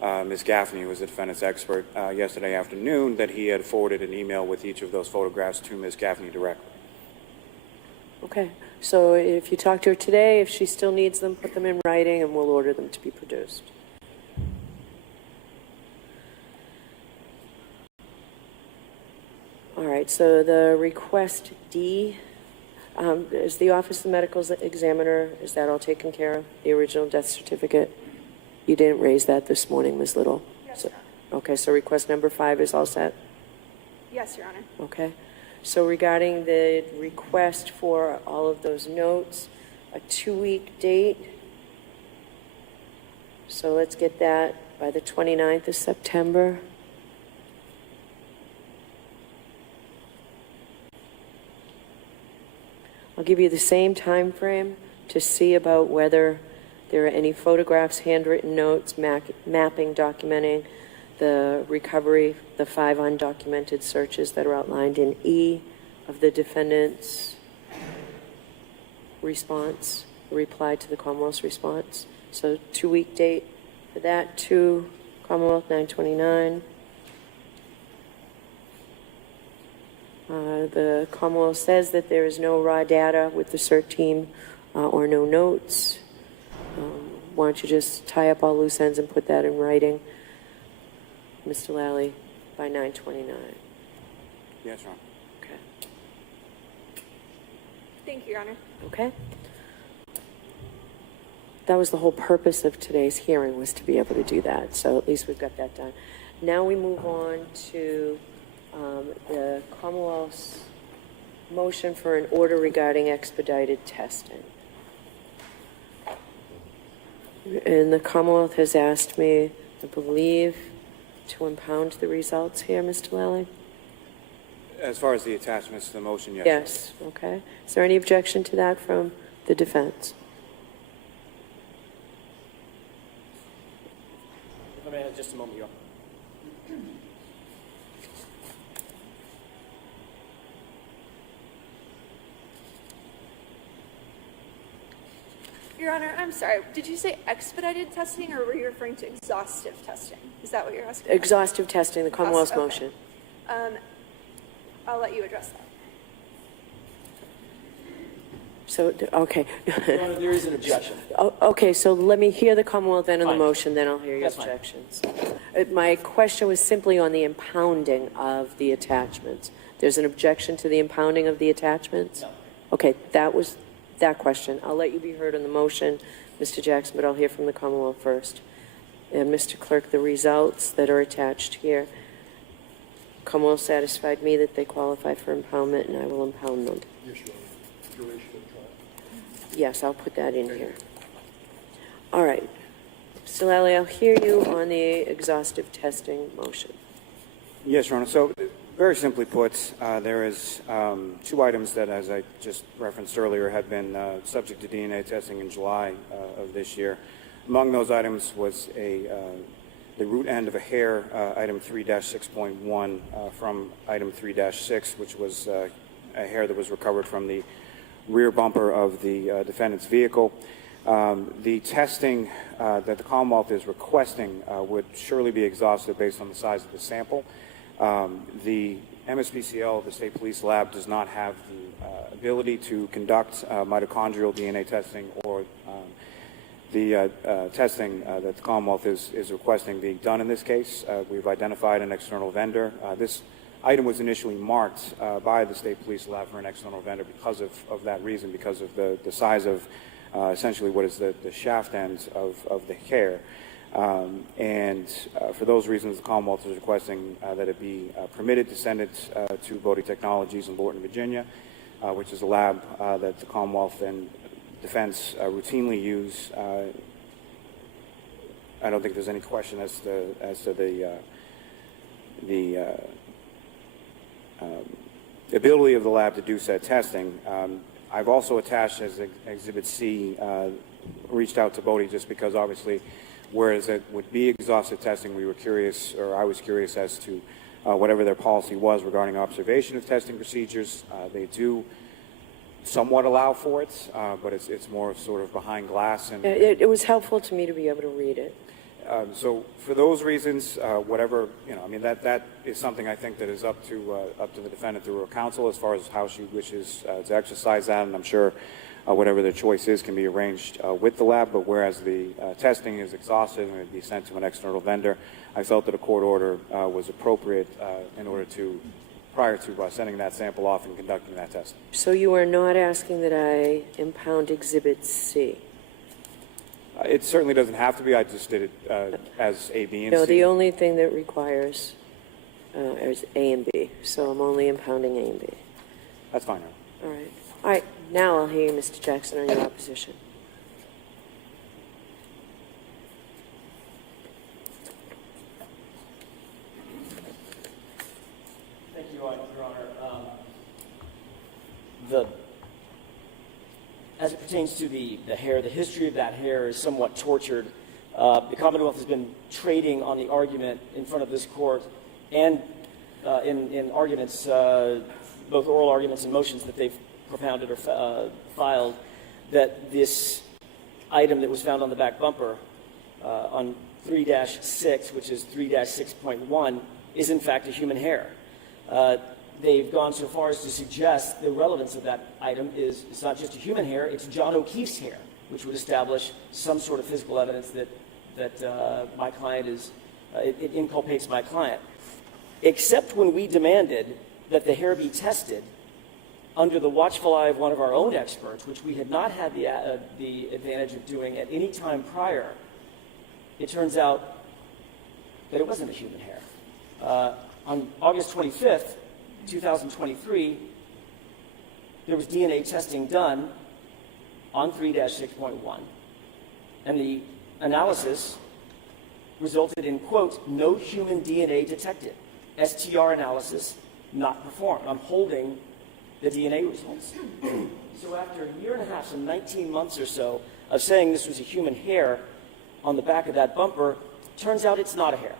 Ms. Gaffney, who was the defendant's expert, yesterday afternoon, that he had forwarded an email with each of those photographs to Ms. Gaffney directly. Okay, so if you talk to her today, if she still needs them, put them in writing and we'll order them to be produced. All right, so the request D, is the Office of the Medical Examiner, is that all taken care of? The original death certificate? You didn't raise that this morning, Ms. Little? Yes, So- Your Honor. Okay, so request number 5 is all set? Yes, Your Honor. Okay. So regarding the request for all of those notes, a 2-week date. So let's get that by the 29th of September. I'll give you the same time frame to see about whether there are any photographs, handwritten notes, mapping, documenting the recovery, the 5 undocumented searches that are outlined in E of the defendant's response, reply to the Commonwealth's response. So 2-week date for that, 2 Commonwealth 929. The Commonwealth says that there is no raw data with the CERT team or no notes. Why don't you just tie up all loose ends and put that in writing, Mr. Lally, by 929. Yes, Your Honor. Okay. Thank you, Your Honor. Okay? That was the whole purpose of today's hearing, was to be able to do that. So at least we've got that done. Now we move on to the Commonwealth's motion for an order regarding expedited testing. And the Commonwealth has asked me, I believe, to impound the results here, Mr. Lally? As far as the attachments to the motion, yes. Yes, okay. Is there any objection to that from the defense? If I may have just a moment, Your Honor. Your Honor, I'm sorry. Did you say expedited testing or were you referring to exhaustive testing? Is that what you're asking? Exhaustive testing, the Commonwealth's Okay. motion. I'll let you address that. So, okay. Your Honor, there is an objection. Okay, so let me hear the Commonwealth end of the Fine. motion, then I'll hear your That's fine. objections. My question was simply on the impounding of the attachments. There's an objection to the impounding of the attachments? No. Okay, that was that question. I'll let you be heard on the motion, Mr. Jackson, but I'll hear from the Commonwealth first. And Mr. Clerk, the results that are attached here, Commonwealth satisfied me that they qualify for impoundment, and I will impound them. Yes, Your Honor. Duration of trial. Yes, I'll put that in here. All right. Mr. Lally, I'll hear you on the exhaustive testing motion. Yes, Your Honor. So, very simply put, there is 2 items that, as I just referenced earlier, had been subject to DNA testing in July of this year. Among those items was the root end of a hair, item 3-6.1, from item 3-6, which was a hair that was recovered from the rear bumper of the defendant's vehicle. The testing that the Commonwealth is requesting would surely be exhaustive based on the size of the sample. The MSPCL, the State Police Lab, does not have the ability to conduct mitochondrial DNA testing or the testing that the Commonwealth is requesting be done in this case. We've identified an external vendor. This item was initially marked by the State Police Lab for an external vendor because of that reason, because of the size of essentially what is the shaft ends of the hair. And for those reasons, the Commonwealth is requesting that it be permitted to send it to Bodie Technologies in Lorton, Virginia, which is a lab that the Commonwealth and Defense routinely use. I don't think there's any question as to the the ability of the lab to do said testing. I've also attached as Exhibit C, reached out to Bodie just because obviously, whereas it would be exhaustive testing, we were curious, or I was curious as to whatever their policy was regarding observation of testing procedures. They do somewhat allow for it, but it's more sort of behind glass. And It was helpful to me to be able to read it. so for those reasons, whatever, I mean, that is something I think that is up to the defendant through her counsel as far as how she wishes to exercise that, and I'm sure whatever their choice is can be arranged with the lab. But whereas the testing is exhaustive and it would be sent to an external vendor, I felt that a court order was appropriate in order to, prior to sending that sample off and conducting that testing. So you are not asking that I impound Exhibit C? It certainly doesn't have to be. I just did it as A, B, and No, C. the only thing that requires is A and B, so I'm only impounding A and B. That's fine. All right. All right, now I'll hear you, Mr. Jackson, on your opposition. Thank you, Your Honor. As it pertains to the hair, the history of that hair is somewhat tortured. The Commonwealth has been trading on the argument in front of this court and in arguments, both oral arguments and motions that they've propounded or filed, that this item that was found on the back bumper on 3-6, which is 3-6.1, is in fact a human hair. They've gone so far as to suggest the relevance of that item is it's not just a human hair, it's John O'Keefe's hair, which would establish some sort of physical evidence that my client is, it inculpates my client. Except when we demanded that the hair be tested under the watchful eye of one of our own experts, which we had not had the advantage of doing at any time prior, it turns out that it wasn't a human hair. On August 25th, 2023, there was DNA testing done on 3-6.1, and the analysis resulted in, quote, no human DNA detected. STR analysis not performed. I'm holding the DNA results. So after a year and a half, so 19 months or so, of saying this was a human hair on the back of that bumper, turns out it's not a hair.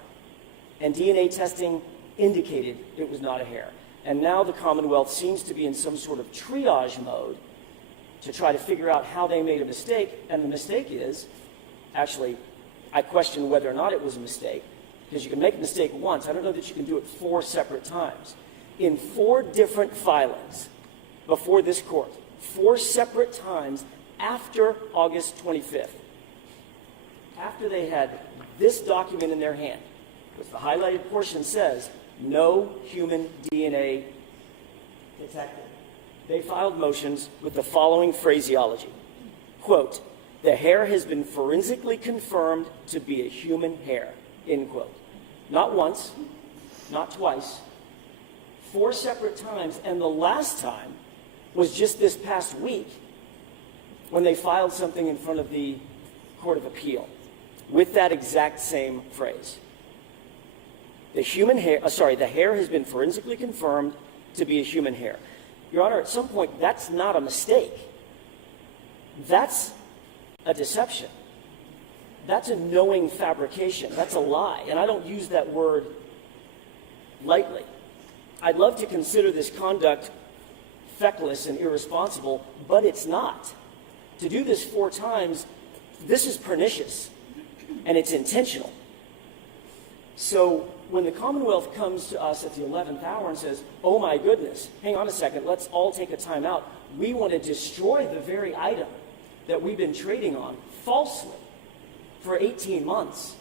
And DNA testing indicated it was not a hair. And now the Commonwealth seems to be in some sort of triage mode to try to figure out how they made a mistake. And the mistake is, actually, I question whether or not it was a mistake, because you can make a mistake once. I don't know that you can do it 4 separate times. In 4 different filings before this court, 4 separate times after August 25th, after they had this document in their hand, which the highlighted portion says, no human DNA detected, they filed motions with the following phraseology. Quote, the hair has been forensically confirmed to be a human hair, end quote. Not once, not twice, 4 separate times, and the last time was just this past week when they filed something in front of the Court of Appeal with that exact same phrase. The hair has been forensically confirmed to be a human hair. Your Honor, at some point, that's not a mistake. That's a deception. That's a knowing fabrication. That's a lie. And I don't use that word lightly. I'd love to consider this conduct feckless and irresponsible, but it's not. To do this 4 times, this is pernicious, and it's intentional. So when the Commonwealth comes to us at the 11th hour and says, oh my goodness, hang on a second, let's all take a time out. We want to destroy the very item that we've been trading on falsely for 18 months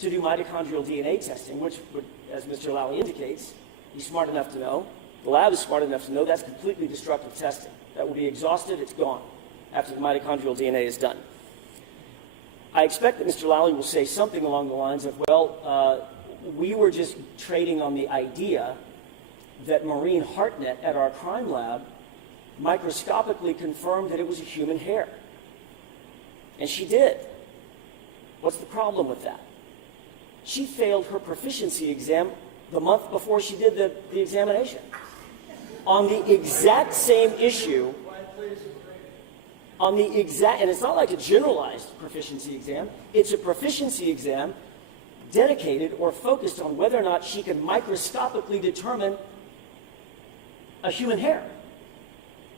to do mitochondrial DNA testing, which would, as Mr. Lally indicates, he's smart enough to know. The lab is smart enough to know that's completely destructive testing. That will be exhausted, it's gone after the mitochondrial DNA is done. I expect that Mr. Lally will say something along the lines of, well, we were just trading on the idea that Maureen Hartnett at our crime lab microscopically confirmed that it was a human hair. And she did. What's the problem with that? She failed her proficiency exam the month before she did the examination. on the exact same issue, and it's not like a generalized proficiency exam, it's a proficiency exam dedicated or focused on whether or not she can microscopically determine a human hair.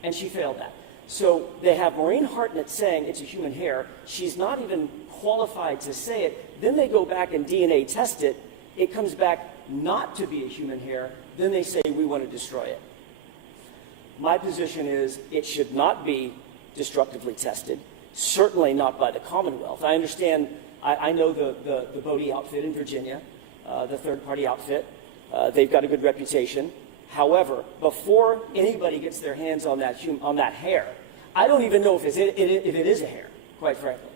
And she failed that. So they have Maureen Hartnett saying it's a human hair. She's not even qualified to say it. Then they go back and DNA test it. It comes back not to be a human hair. Then they say we want to destroy it. My position is it should not be destructively tested, certainly not by the Commonwealth. I understand, I know the Bodie outfit in Virginia, the third-party outfit. They've got a good reputation. However, before anybody gets their hands on that hair, I don't even know if it is a hair, quite frankly.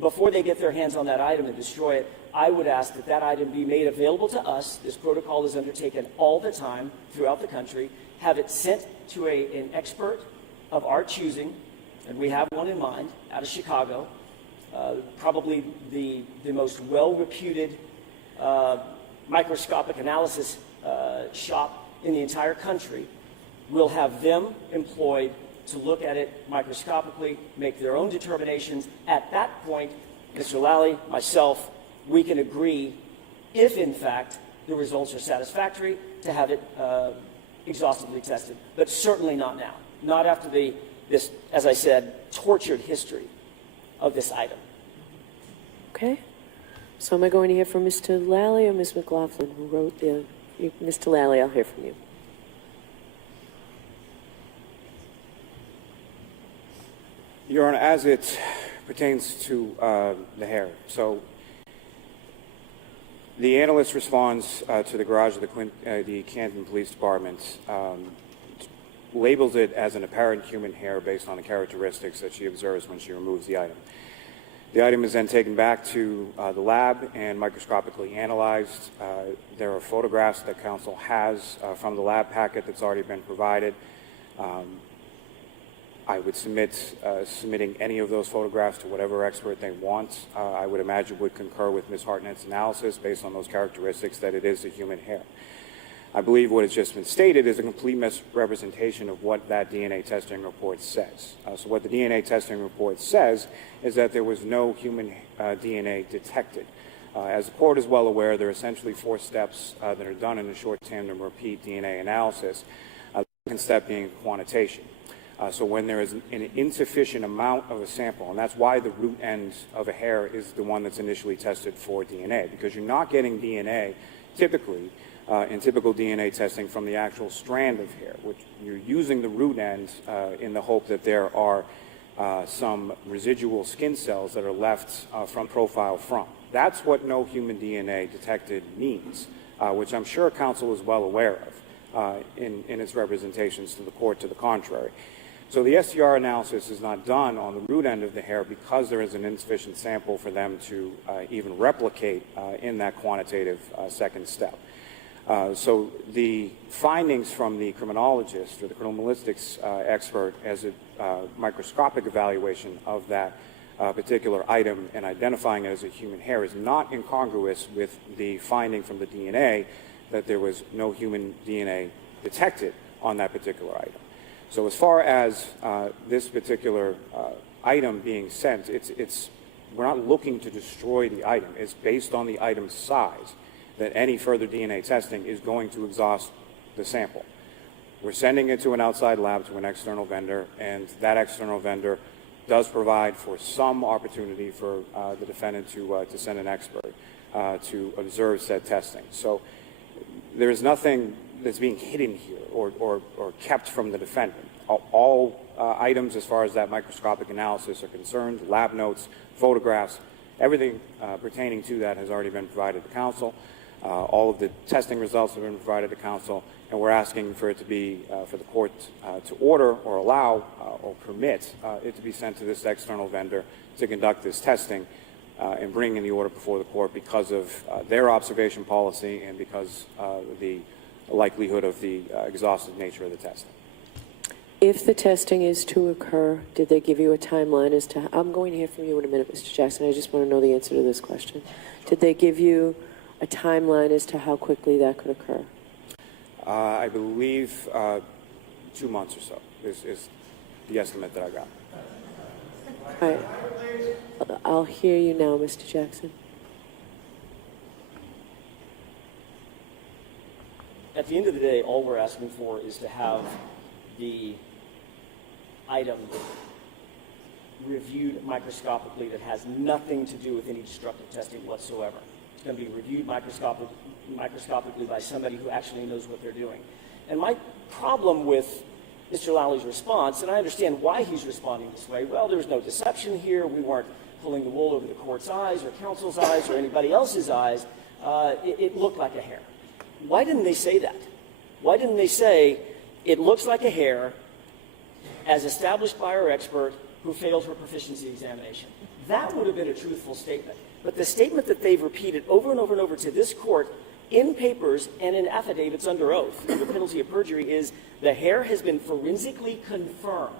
Before they get their hands on that item and destroy it, I would ask that that item be made available to us. This protocol is undertaken all the time throughout the country. Have it sent to an expert of our choosing, and we have one in mind out of Chicago, probably the most well-reputed microscopic analysis shop in the entire country. We'll have them employed to look at it microscopically, make their own determinations. At that point, Mr. Lally, myself, we can agree, if in fact the results are satisfactory, to have it exhaustively tested, but certainly not now. Not after this, as I said, tortured history of this item. Okay. So am I going to hear from Mr. Lally or Ms. McLaughlin, who wrote the... Mr. Lally, I'll hear from you. Your Honor, as it pertains to the hair, so the analyst responds to the garage of the Canton Police Department, labels it as an apparent human hair based on the characteristics that she observes when she removes the item. The item is then taken back to the lab and microscopically analyzed. There are photographs that counsel has from the lab packet that's already been provided. I would submitting any of those photographs to whatever expert they want, I would imagine would concur with Ms. Hartnett's analysis based on those characteristics that it is a human hair. I believe what has just been stated is a complete misrepresentation of what that DNA testing report says. So what the DNA testing report says is that there was no human DNA detected. As the court is well aware, there are essentially 4 steps that are done in a short tandem repeat DNA analysis, the second step being quantitation. So when there is an insufficient amount of a sample, and that's why the root end of a hair is the one that's initially tested for DNA, because you're not getting DNA typically in typical DNA testing from the actual strand of hair, which you're using the root end in the hope that there are some residual skin cells that are left from profile from. That's what no human DNA detected means, which I'm sure counsel is well aware of in its representations to the court to the contrary. So the STR analysis is not done on the root end of the hair because there is an insufficient sample for them to even replicate in that quantitative second step. So the findings from the criminologist or the criminalistics expert as a microscopic evaluation of that particular item and identifying it as a human hair is not incongruous with the finding from the DNA that there was no human DNA detected on that particular item. So as far as this particular item being sent, we're not looking to destroy the item. It's based on the item's size that any further DNA testing is going to exhaust the sample. We're sending it to an outside lab, to an external vendor, and that external vendor does provide for some opportunity for the defendant to send an expert to observe said testing. So there is nothing that's being hidden here or kept from the defendant. All items as far as that microscopic analysis are concerned, lab notes, photographs, everything pertaining to that has already been provided to counsel. All of the testing results have been provided to counsel, and we're asking for it to be, for the court to order or allow or permit it to be sent to this external vendor to conduct this testing and bring in the order before the court because of their observation policy and because of the likelihood of the exhaustive nature of the testing. If the testing is to occur, did they give you a timeline as to... I'm going to hear from you in a minute, Mr. Jackson. I just want to know the answer to this question. Did they give you a timeline as to how quickly that could occur? I believe 2 months or so is the estimate that I got. All right. I'll hear you now, Mr. Jackson. At the end of the day, all we're asking for is to have the item reviewed microscopically that has nothing to do with any destructive testing whatsoever. It's going to be reviewed microscopically by somebody who actually knows what they're doing. And my problem with Mr. Lowley's response, and I understand why he's responding this way, well, there's no deception here. We weren't pulling the wool over the court's eyes or counsel's eyes or anybody else's eyes. It looked like a hair. Why didn't they say that? Why didn't they say, it looks like a hair as established by our expert who failed her proficiency examination? That would have been a truthful statement. But the statement that they've repeated over and over and over to this court in papers and in affidavits under oath, under penalty of perjury, is the hair has been forensically confirmed.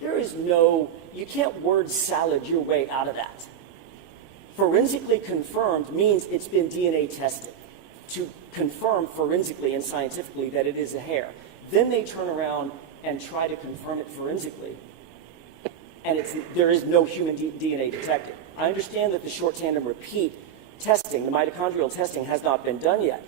There is no, you can't word salad your way out of that. Forensically confirmed means it's been DNA tested to confirm forensically and scientifically that it is a hair. Then they turn around and try to confirm it forensically, and there is no human DNA detected. I understand that the short tandem repeat testing, the mitochondrial testing, has not been done yet.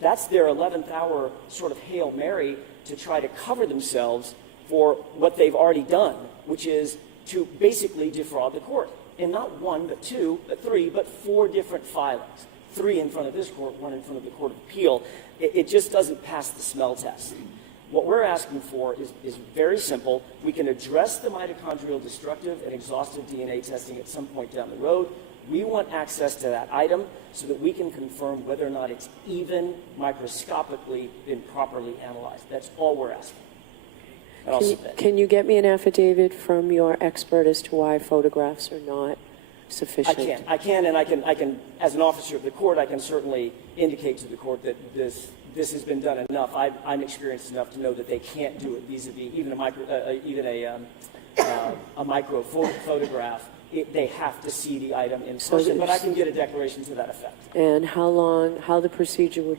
That's their 11th hour sort of Hail Mary to try to cover themselves for what they've already done, which is to basically defraud the court. And not one, but two, but three, but four different filings. 3 in front of this court, 1 in front of the Court of Appeal. It just doesn't pass the smell test. What we're asking for is very simple. We can address the mitochondrial destructive and exhaustive DNA testing at some point down the road. We want access to that item so that we can confirm whether or not it's even microscopically been properly analyzed. That's all we're asking. And I'll submit. Can you get me an affidavit from your expert as to why photographs are not sufficient? I can, and I can, as an officer of the court, I can certainly indicate to the court that this has been done enough. I'm experienced enough to know that they can't do it vis-a-vis even a micro photograph. They have to see the item in person, but I can get a declaration to that effect. And how the procedure would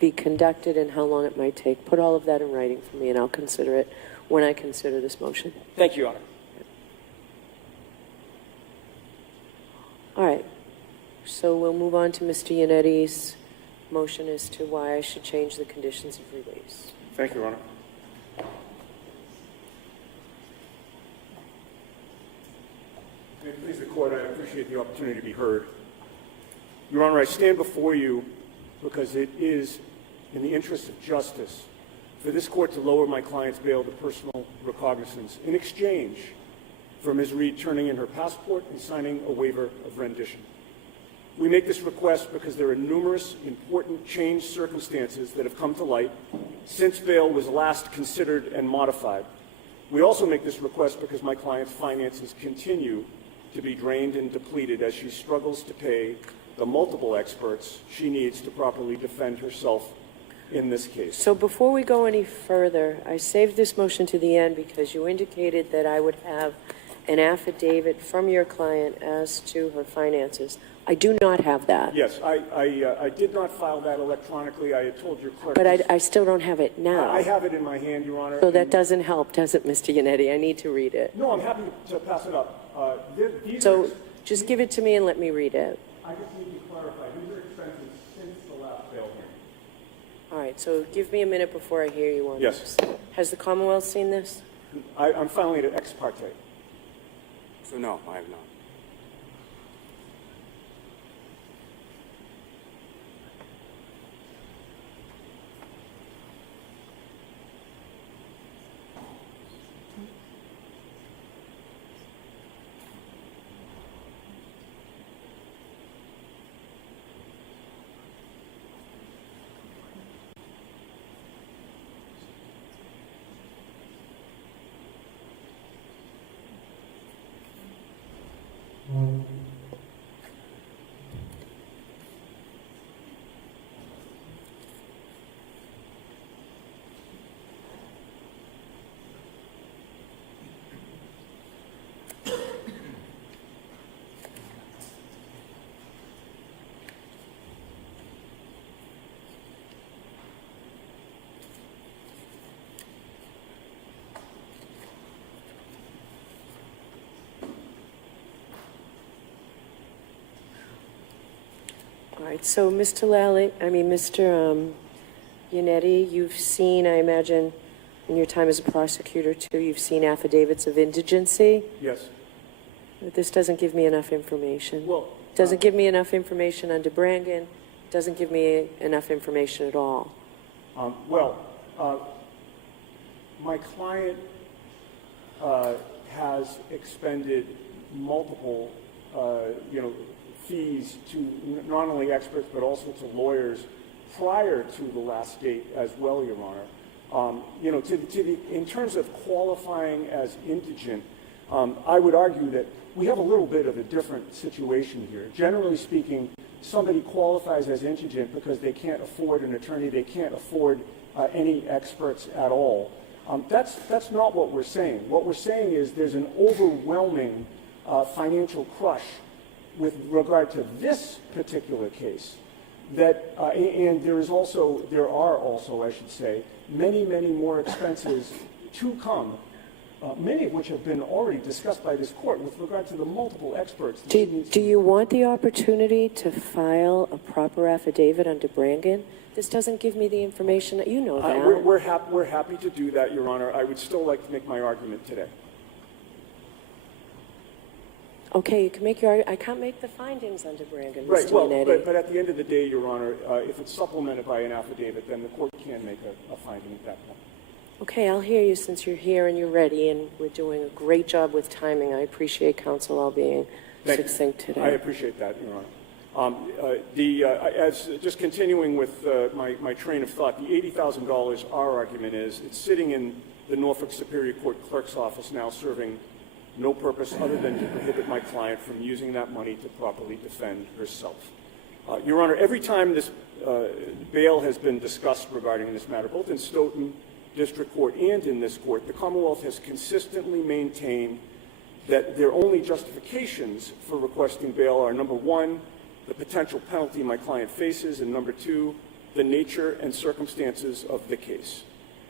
be conducted and how long it might take. Put all of that in writing for me, and I'll consider it when I consider this motion. Thank you, Your Honor. All right. So we'll move on to Mr. Yannetti's motion as to why I should change the conditions of release. Thank you, Your Honor. May it please the court, I appreciate the opportunity to be heard. Your Honor, I stand before you because it is in the interest of justice for this court to lower my client's bail to personal recognizance in exchange for Ms. Reed turning in her passport and signing a waiver of rendition. We make this request because there are numerous important changed circumstances that have come to light since bail was last considered and modified. We also make this request because my client's finances continue to be drained and depleted as she struggles to pay the multiple experts she needs to properly defend herself in this case. So before we go any further, I saved this motion to the end because you indicated that I would have an affidavit from your client as to her finances. I do not have that. Yes, I did not file that electronically. I had told your clerk. But I still don't have it now. I have it in my hand, Your Honor. So that doesn't help, does it, Mr. Yannetti? I need to read it. No, I'm happy to pass it up. So just give it to me and let me read it. I just need to clarify. These are expenses since the last bail hearing. All right, so give me a minute before I hear you on Yes. this. Has the Commonwealth seen this? I'm filing it ex parte. So no, I have not. right, so Mr. Lally, Mr. Yannetti, you've seen, I imagine, in your time as a prosecutor too, you've seen affidavits of indigency. Yes. This doesn't give me enough information. Well, Doesn't give me enough information under Brangan, doesn't give me enough information at all. My client has expended multiple, fees to not only experts but also to lawyers prior to the last date as well, Your Honor. In terms of qualifying as indigent, I would argue that we have a little bit of a different situation here. Generally speaking, somebody qualifies as indigent because they can't afford an attorney, they can't afford any experts at all. That's not what we're saying. What we're saying is there's an overwhelming financial crush with regard to this particular case. And there are also, I should say, many more expenses to come, many of which have been already discussed by this court with regard to the multiple experts. Do you want the opportunity to file a proper affidavit under Brangan? This doesn't give me the information that you know that. We're happy to do that, Your Honor. I would still like to make my argument today. Okay, you can make your, I can't make the findings under Brangan, Right, Mr. well, Yannetti. but at the end of the day, Your Honor, if it's supplemented by an affidavit, then the court can make a finding at that point. Okay, I'll hear you since you're here and you're ready, and we're doing a great job with timing. I appreciate counsel all being succinct today. I appreciate that, Your Honor. Just continuing with my train of thought, the $80,000, our argument is, it's sitting in the Norfolk Superior Court clerk's office now serving no purpose other than to prohibit my client from using that money to properly defend herself. Your Honor, every time this bail has been discussed regarding this matter, both in Stoughton District Court and in this court, the Commonwealth has consistently maintained that their only justifications for requesting bail are, number one, the potential penalty my client faces, and number two, the nature and circumstances of the case.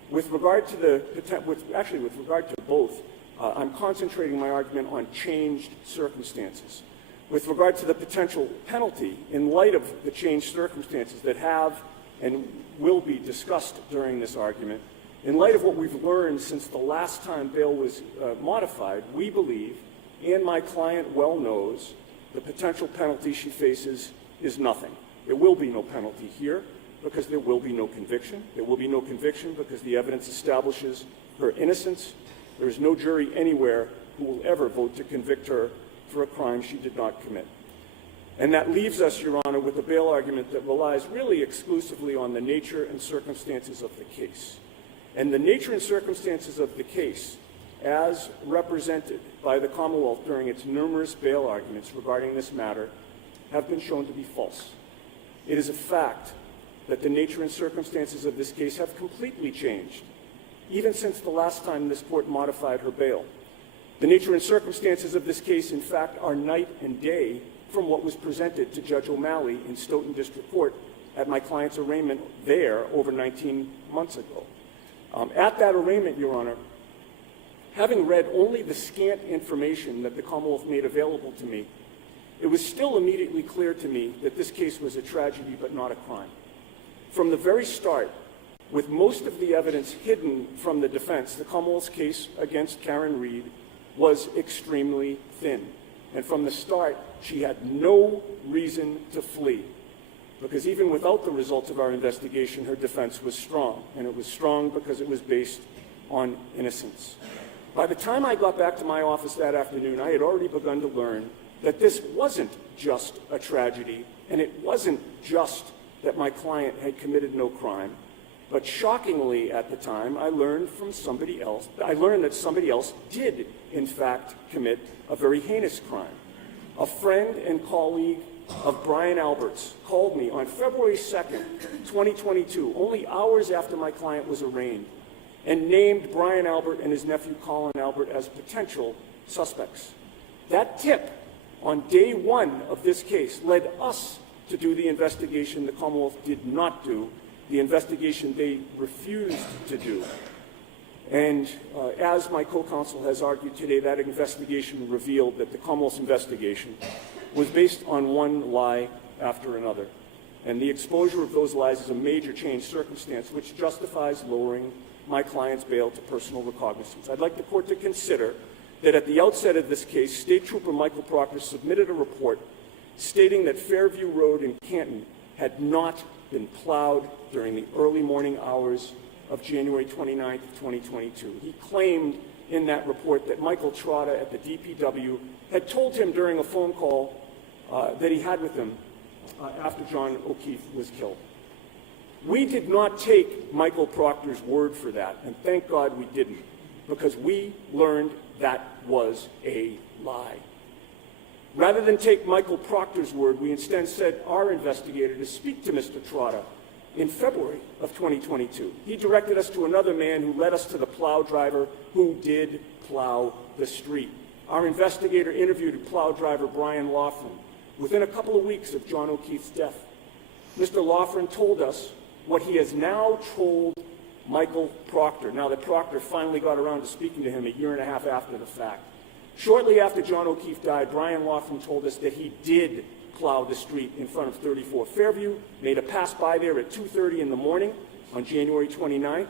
With regard to with regard to both, I'm concentrating my argument on changed circumstances. With regard to the potential penalty, in light of the changed circumstances that have and will be discussed during this argument, in light of what we've learned since the last time bail was modified, we believe, and my client well knows, the potential penalty she faces is nothing. There will be no penalty here because there will be no conviction. There will be no conviction because the evidence establishes her innocence. There is no jury anywhere who will ever vote to convict her for a crime she did not commit. And that leaves us, Your Honor, with a bail argument that relies really exclusively on the nature and circumstances of the case. And the nature and circumstances of the case, as represented by the Commonwealth during its numerous bail arguments regarding this matter, have been shown to be false. It is a fact that the nature and circumstances of this case have completely changed, even since the last time this court modified her bail. The nature and circumstances of this case, in fact, are night and day from what was presented to Judge O'Malley in Stoughton District Court at my client's arraignment there over 19 months ago. At that arraignment, Your Honor, having read only the scant information that the Commonwealth made available to me, it was still immediately clear to me that this case was a tragedy but not a crime. From the very start, with most of the evidence hidden from the defense, the Commonwealth's case against Karen Reed was extremely thin. And from the start, she had no reason to flee, because even without the results of our investigation, her defense was strong. And it was strong because it was based on innocence. By the time I got back to my office that afternoon, I had already begun to learn that this wasn't just a tragedy, and it wasn't just that my client had committed no crime. But shockingly at the time, I learned that somebody else did, in fact, commit a very heinous crime. A friend and colleague of Brian Albert's called me on February 2nd, 2022, only hours after my client was arraigned, and named Brian Albert and his nephew Colin Albert as potential suspects. That tip on day one of this case led us to do the investigation the Commonwealth did not do, the investigation they refused to do. And as my co-counsel has argued today, that investigation revealed that the Commonwealth's investigation was based on one lie after another. And the exposure of those lies is a major change circumstance which justifies lowering my client's bail to personal recognizance. I'd like the court to consider that at the outset of this case, State Trooper Michael Proctor submitted a report stating that Fairview Road in Canton had not been plowed during the early morning hours of January 29th, 2022. He claimed in that report that Michael Trotta at the DPW had told him during a phone call that he had with him after John O'Keefe was killed. We did not take Michael Proctor's word for that, and thank God we didn't, because we learned that was a lie. Rather than take Michael Proctor's word, we instead sent our investigator to speak to Mr. Trotta in February of 2022. He directed us to another man who led us to the plow driver who did plow the street. Our investigator interviewed plow driver Brian Laughlin within a couple of weeks of John O'Keefe's death. Mr. Laughlin told us what he has now told Michael Proctor, now that Proctor finally got around to speaking to him a year and a half after the fact. Shortly after John O'Keefe died, Brian Laughlin told us that he did plow the street in front of 34 Fairview, made a pass by there at 2:30 in the morning on January 29th,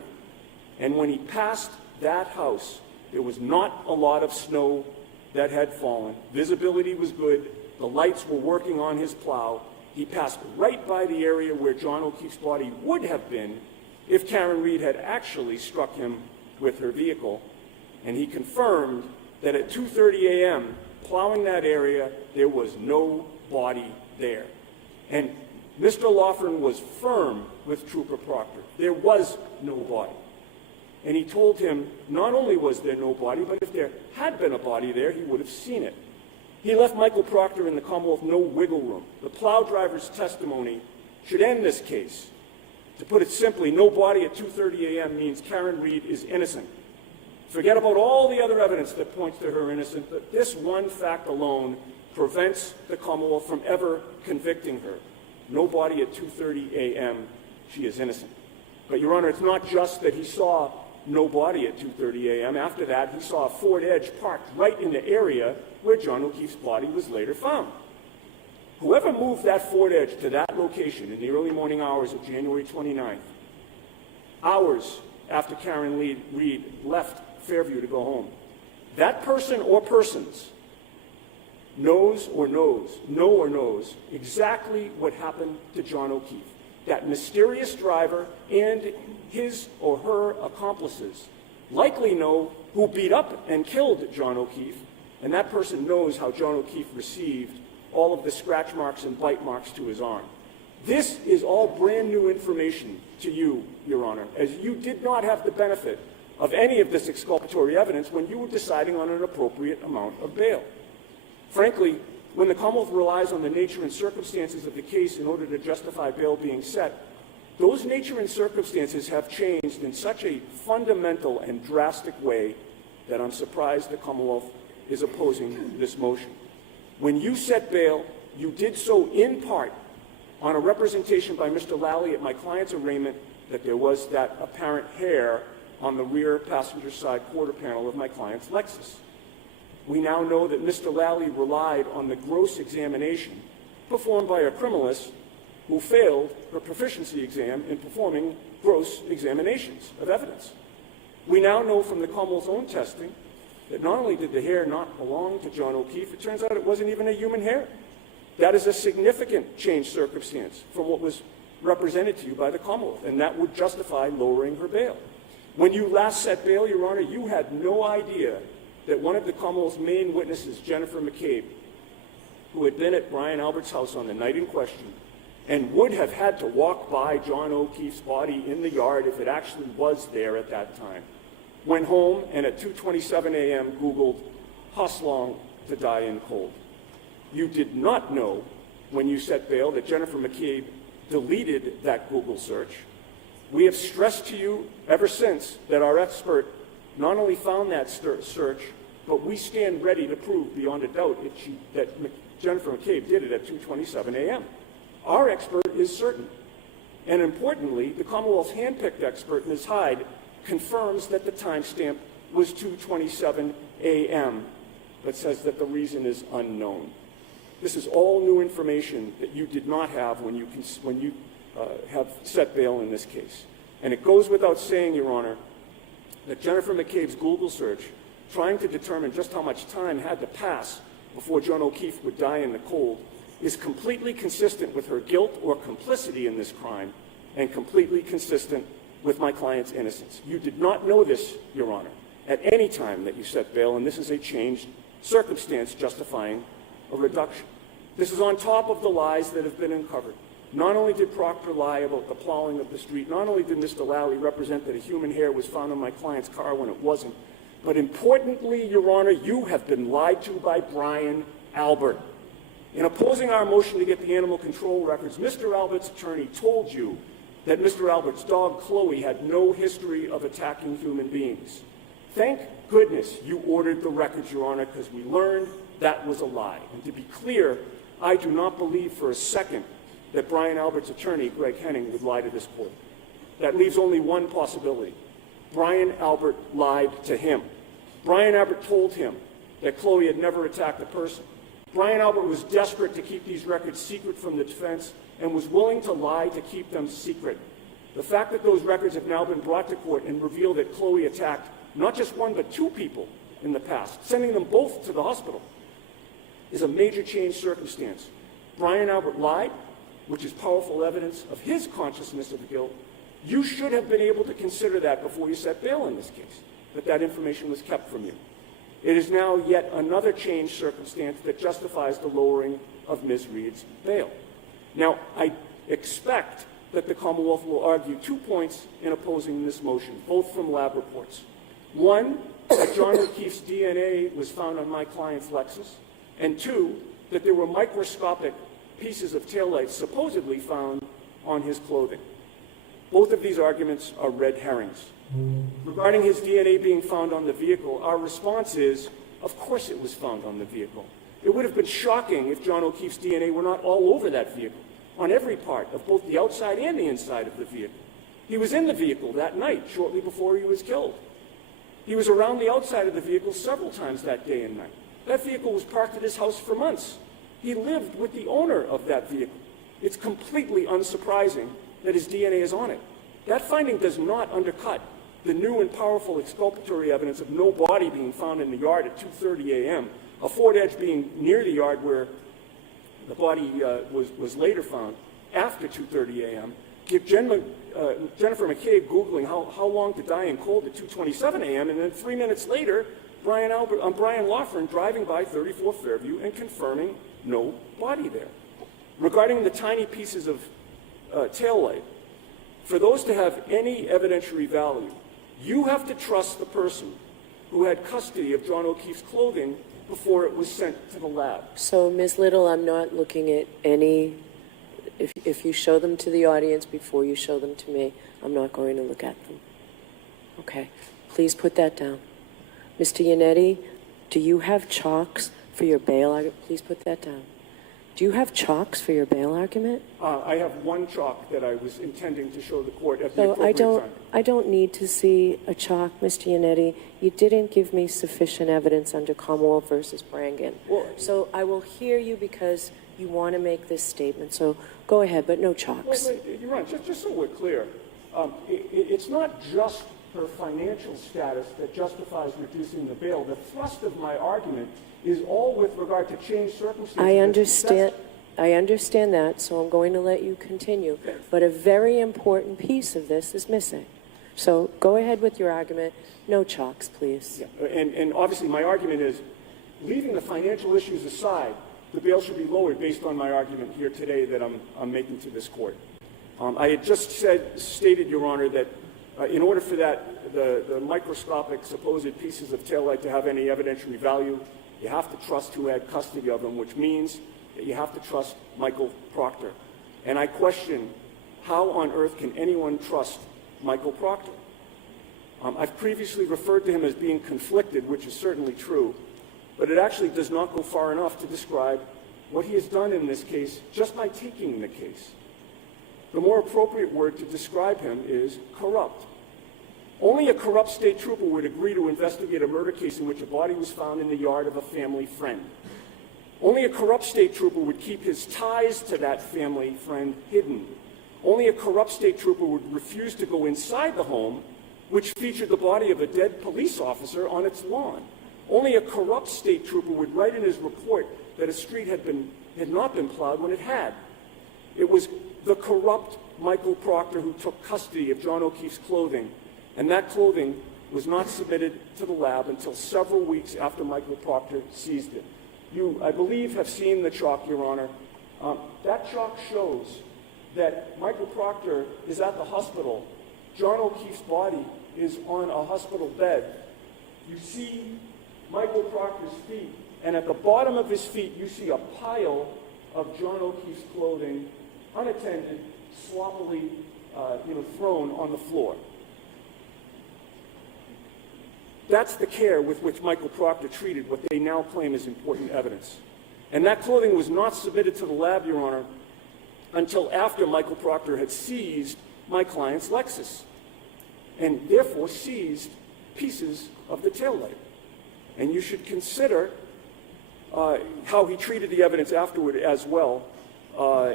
and when he passed that house, there was not a lot of snow that had fallen. Visibility was good. The lights were working on his plow. He passed right by the area where John O'Keefe's body would have been if Karen Reed had actually struck him with her vehicle. And he confirmed that at 2:30 a.m., plowing that area, there was no body there. And Mr. Laughlin was firm with Trooper Proctor. There was no body. And he told him not only was there no body, but if there had been a body there, he would have seen it. He left Michael Proctor in the Commonwealth no wiggle room. The plow driver's testimony should end this case. To put it simply, no body at 2:30 a.m. means Karen Reed is innocent. Forget about all the other evidence that points to her innocence, but this one fact alone prevents the Commonwealth from ever convicting her. No body at 2:30 a.m., she is innocent. But, Your Honor, it's not just that he saw no body at 2:30 a.m. After that, he saw a Ford Edge parked right in the area where John O'Keefe's body was later found. Whoever moved that Ford Edge to that location in the early morning hours of January 29th, hours after Karen Reed left Fairview to go home, that person or persons knows exactly what happened to John O'Keefe. That mysterious driver and his or her accomplices likely know who beat up and killed John O'Keefe, and that person knows how John O'Keefe received all of the scratch marks and bite marks to his arm. This is all brand new information to you, Your Honor, as you did not have the benefit of any of this exculpatory evidence when you were deciding on an appropriate amount of bail. Frankly, when the Commonwealth relies on the nature and circumstances of the case in order to justify bail being set, those nature and circumstances have changed in such a fundamental and drastic way that I'm surprised the Commonwealth is opposing this motion. When you set bail, you did so in part on a representation by Mr. Lally at my client's arraignment that there was that apparent hair on the rear passenger side quarter panel of my client's Lexus. We now know that Mr. Lally relied on the gross examination performed by a criminalist who failed her proficiency exam in performing gross examinations of evidence. We now know from the Commonwealth's own testing that not only did the hair not belong to John O'Keefe, it turns out it wasn't even a human hair. That is a significant change circumstance from what was represented to you by the Commonwealth, and that would justify lowering her bail. When you last set bail, Your Honor, you had no idea that one of the Commonwealth's main witnesses, Jennifer McCabe, who had been at Brian Albert's house on the night in question and would have had to walk by John O'Keefe's body in the yard if it actually was there at that time, went home and at 2:27 a.m. Googled "Hoslong to die in cold." You did not know when you set bail that Jennifer McCabe deleted that Google search. We have stressed to you ever since that our expert not only found that search, but we stand ready to prove beyond a doubt that Jennifer McCabe did it at 2:27 a.m. Our expert is certain. And importantly, the Commonwealth's handpicked expert, Ms. Hyde, confirms that the timestamp was 2:27 a.m., but says that the reason is unknown. This is all new information that you did not have when you have set bail in this case. And it goes without saying, Your Honor, that Jennifer McCabe's Google search, trying to determine just how much time had to pass before John O'Keefe would die in the cold, is completely consistent with her guilt or complicity in this crime and completely consistent with my client's innocence. You did not know this, Your Honor, at any time that you set bail, and this is a changed circumstance justifying a reduction. This is on top of the lies that have been uncovered. Not only did Proctor lie about the plowing of the street, not only did Mr. Lally represent that a human hair was found on my client's car when it wasn't, but importantly, Your Honor, you have been lied to by Brian Albert. In opposing our motion to get the animal control records, Mr. Albert's attorney told you that Mr. Albert's dog, Chloe, had no history of attacking human beings. Thank goodness you ordered the records, Your Honor, because we learned that was a lie. And to be clear, I do not believe for a second that Brian Albert's attorney, Greg Henning, would lie to this court. That leaves only one possibility. Brian Albert lied to him. Brian Albert told him that Chloe had never attacked a person. Brian Albert was desperate to keep these records secret from the defense and was willing to lie to keep them secret. The fact that those records have now been brought to court and reveal that Chloe attacked not just one but two people in the past, sending them both to the hospital, is a major change circumstance. Brian Albert lied, which is powerful evidence of his consciousness of guilt. You should have been able to consider that before you set bail in this case, that information was kept from you. It is now yet another change circumstance that justifies the lowering of Ms. Reed's bail. Now, I expect that the Commonwealth will argue 2 points in opposing this motion, both from lab reports. One, that John O'Keefe's DNA was found on my client's Lexus, and two, that there were microscopic pieces of taillights supposedly found on his clothing. Both of these arguments are red herrings. Regarding his DNA being found on the vehicle, our response is, of course it was found on the vehicle. It would have been shocking if John O'Keefe's DNA were not all over that vehicle, on every part of both the outside and the inside of the vehicle. He was in the vehicle that night, shortly before he was killed. He was around the outside of the vehicle several times that day and night. That vehicle was parked at his house for months. He lived with the owner of that vehicle. It's completely unsurprising that his DNA is on it. That finding does not undercut the new and powerful exculpatory evidence of no body being found in the yard at 2:30 a.m., a Ford Edge being near the yard where the body was later found after 2:30 a.m. Jennifer McCabe Googling how long to die in cold at 2:27 a.m., and then 3 minutes later, Brian Lawfern driving by 34 Fairview and confirming no body there. Regarding the tiny pieces of taillight, for those to have any evidentiary value, you have to trust the person who had custody of John O'Keefe's clothing before it was sent to the lab. So, Ms. Little, I'm not looking at any, if you show them to the audience before you show them to me, I'm not going to look at them. Okay, please put that down. Mr. Yannetti, do you have chalks for your bail argument? Please put that down. Do you have chalks for your bail argument? I have one chalk that I was intending to show the court at the So appropriate time. I don't need to see a chalk, Mr. Yannetti. You didn't give me sufficient evidence under Commonwealth versus Brangan. Well, So I will hear you because you want to make this statement. So go ahead, but no chalks. You're right. Just so we're clear, it's not just her financial status that justifies reducing the bail. The thrust of my argument is all with regard to changed circumstances. I understand that, so I'm going to let you continue. But a very important piece of this is missing. So go ahead with your argument. No chalks, please. Yeah. And obviously my argument is, leaving the financial issues aside, the bail should be lowered based on my argument here today that I'm making to this court. I had just stated, Your Honor, that in order for the microscopic supposed pieces of taillight to have any evidentiary value, you have to trust who had custody of them, which means that you have to trust Michael Proctor. And I question, how on earth can anyone trust Michael Proctor? I've previously referred to him as being conflicted, which is certainly true, but it actually does not go far enough to describe what he has done in this case just by taking the case. The more appropriate word to describe him is corrupt. Only a corrupt state trooper would agree to investigate a murder case in which a body was found in the yard of a family friend. Only a corrupt state trooper would keep his ties to that family friend hidden. Only a corrupt state trooper would refuse to go inside the home, which featured the body of a dead police officer on its lawn. Only a corrupt state trooper would write in his report that a street had not been plowed when it had. It was the corrupt Michael Proctor who took custody of John O'Keefe's clothing, and that clothing was not submitted to the lab until several weeks after Michael Proctor seized it. You, I believe, have seen the chalk, Your Honor. That chalk shows that Michael Proctor is at the hospital. John O'Keefe's body is on a hospital bed. You see Michael Proctor's feet, and at the bottom of his feet, you see a pile of John O'Keefe's clothing, unattended, sloppily thrown on the floor. That's the care with which Michael Proctor treated what they now claim is important evidence. And that clothing was not submitted to the lab, Your Honor, until after Michael Proctor had seized my client's Lexus, and therefore seized pieces of the taillight. And you should consider how he treated the evidence afterward as well,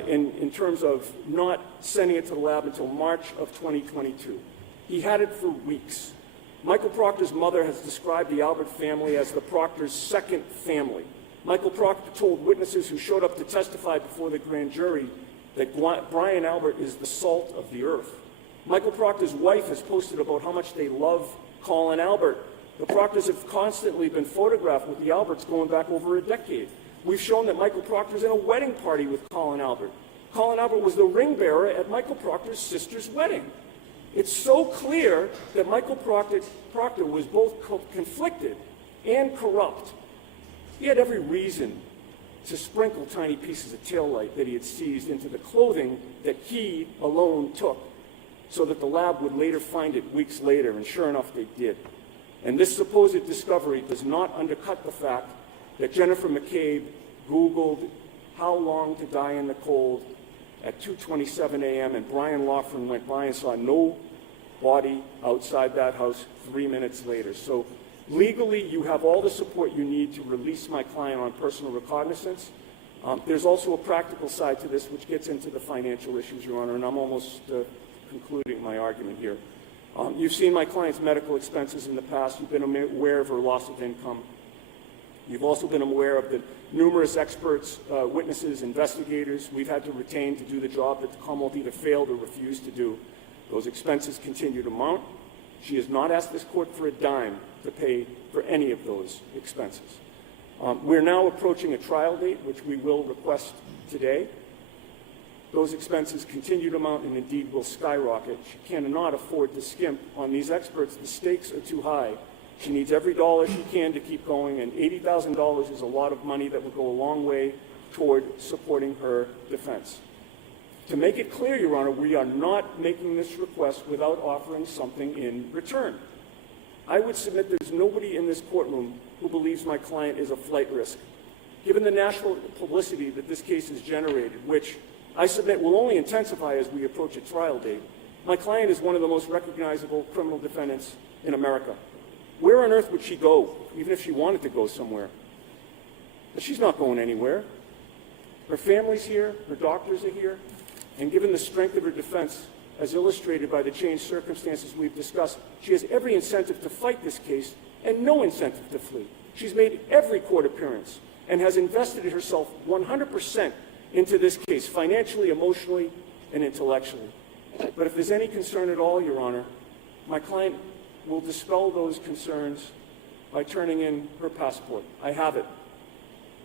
in terms of not sending it to the lab until March of 2022. He had it for weeks. Michael Proctor's mother has described the Albert family as the Proctor's second family. Michael Proctor told witnesses who showed up to testify before the grand jury that Brian Albert is the salt of the earth. Michael Proctor's wife has posted about how much they love Colin Albert. The Proctors have constantly been photographed with the Alberts going back over a decade. We've shown that Michael Proctor's in a wedding party with Colin Albert. Colin Albert was the ring bearer at Michael Proctor's sister's wedding. It's so clear that Michael Proctor was both conflicted and corrupt. He had every reason to sprinkle tiny pieces of taillight that he had seized into the clothing that he alone took, so that the lab would later find it weeks later, and sure enough, they did. And this supposed discovery does not undercut the fact that Jennifer McCabe Googled how long to die in the cold at 2:27 a.m., and Brian Loughran went by and saw no body outside that house 3 minutes later. So legally, you have all the support you need to release my client on personal recognizance. There's also a practical side to this, which gets into the financial issues, Your Honor, and I'm almost concluding my argument here. You've seen my client's medical expenses in the past. You've been aware of her loss of income. You've also been aware of the numerous experts, witnesses, investigators we've had to retain to do the job that the Commonwealth either failed or refused to do. Those expenses continue to mount. She has not asked this court for a dime to pay for any of those expenses. We're now approaching a trial date, which we will request today. Those expenses continue to mount and indeed will skyrocket. She cannot afford to skimp on these experts. The stakes are too high. She needs every dollar she can to keep going, and $80,000 is a lot of money that will go a long way toward supporting her defense. To make it clear, Your Honor, we are not making this request without offering something in return. I would submit there's nobody in this courtroom who believes my client is a flight risk. Given the national publicity that this case has generated, which I submit will only intensify as we approach a trial date, my client is one of the most recognizable criminal defendants in America. Where on earth would she go, even if she wanted to go somewhere? But she's not going anywhere. Her family's here, her doctors are here, and given the strength of her defense, as illustrated by the changed circumstances we've discussed, she has every incentive to fight this case and no incentive to flee. She's made every court appearance and has invested herself 100% into this case, financially, emotionally, and intellectually. But if there's any concern at all, Your Honor, my client will dispel those concerns by turning in her passport. I have it.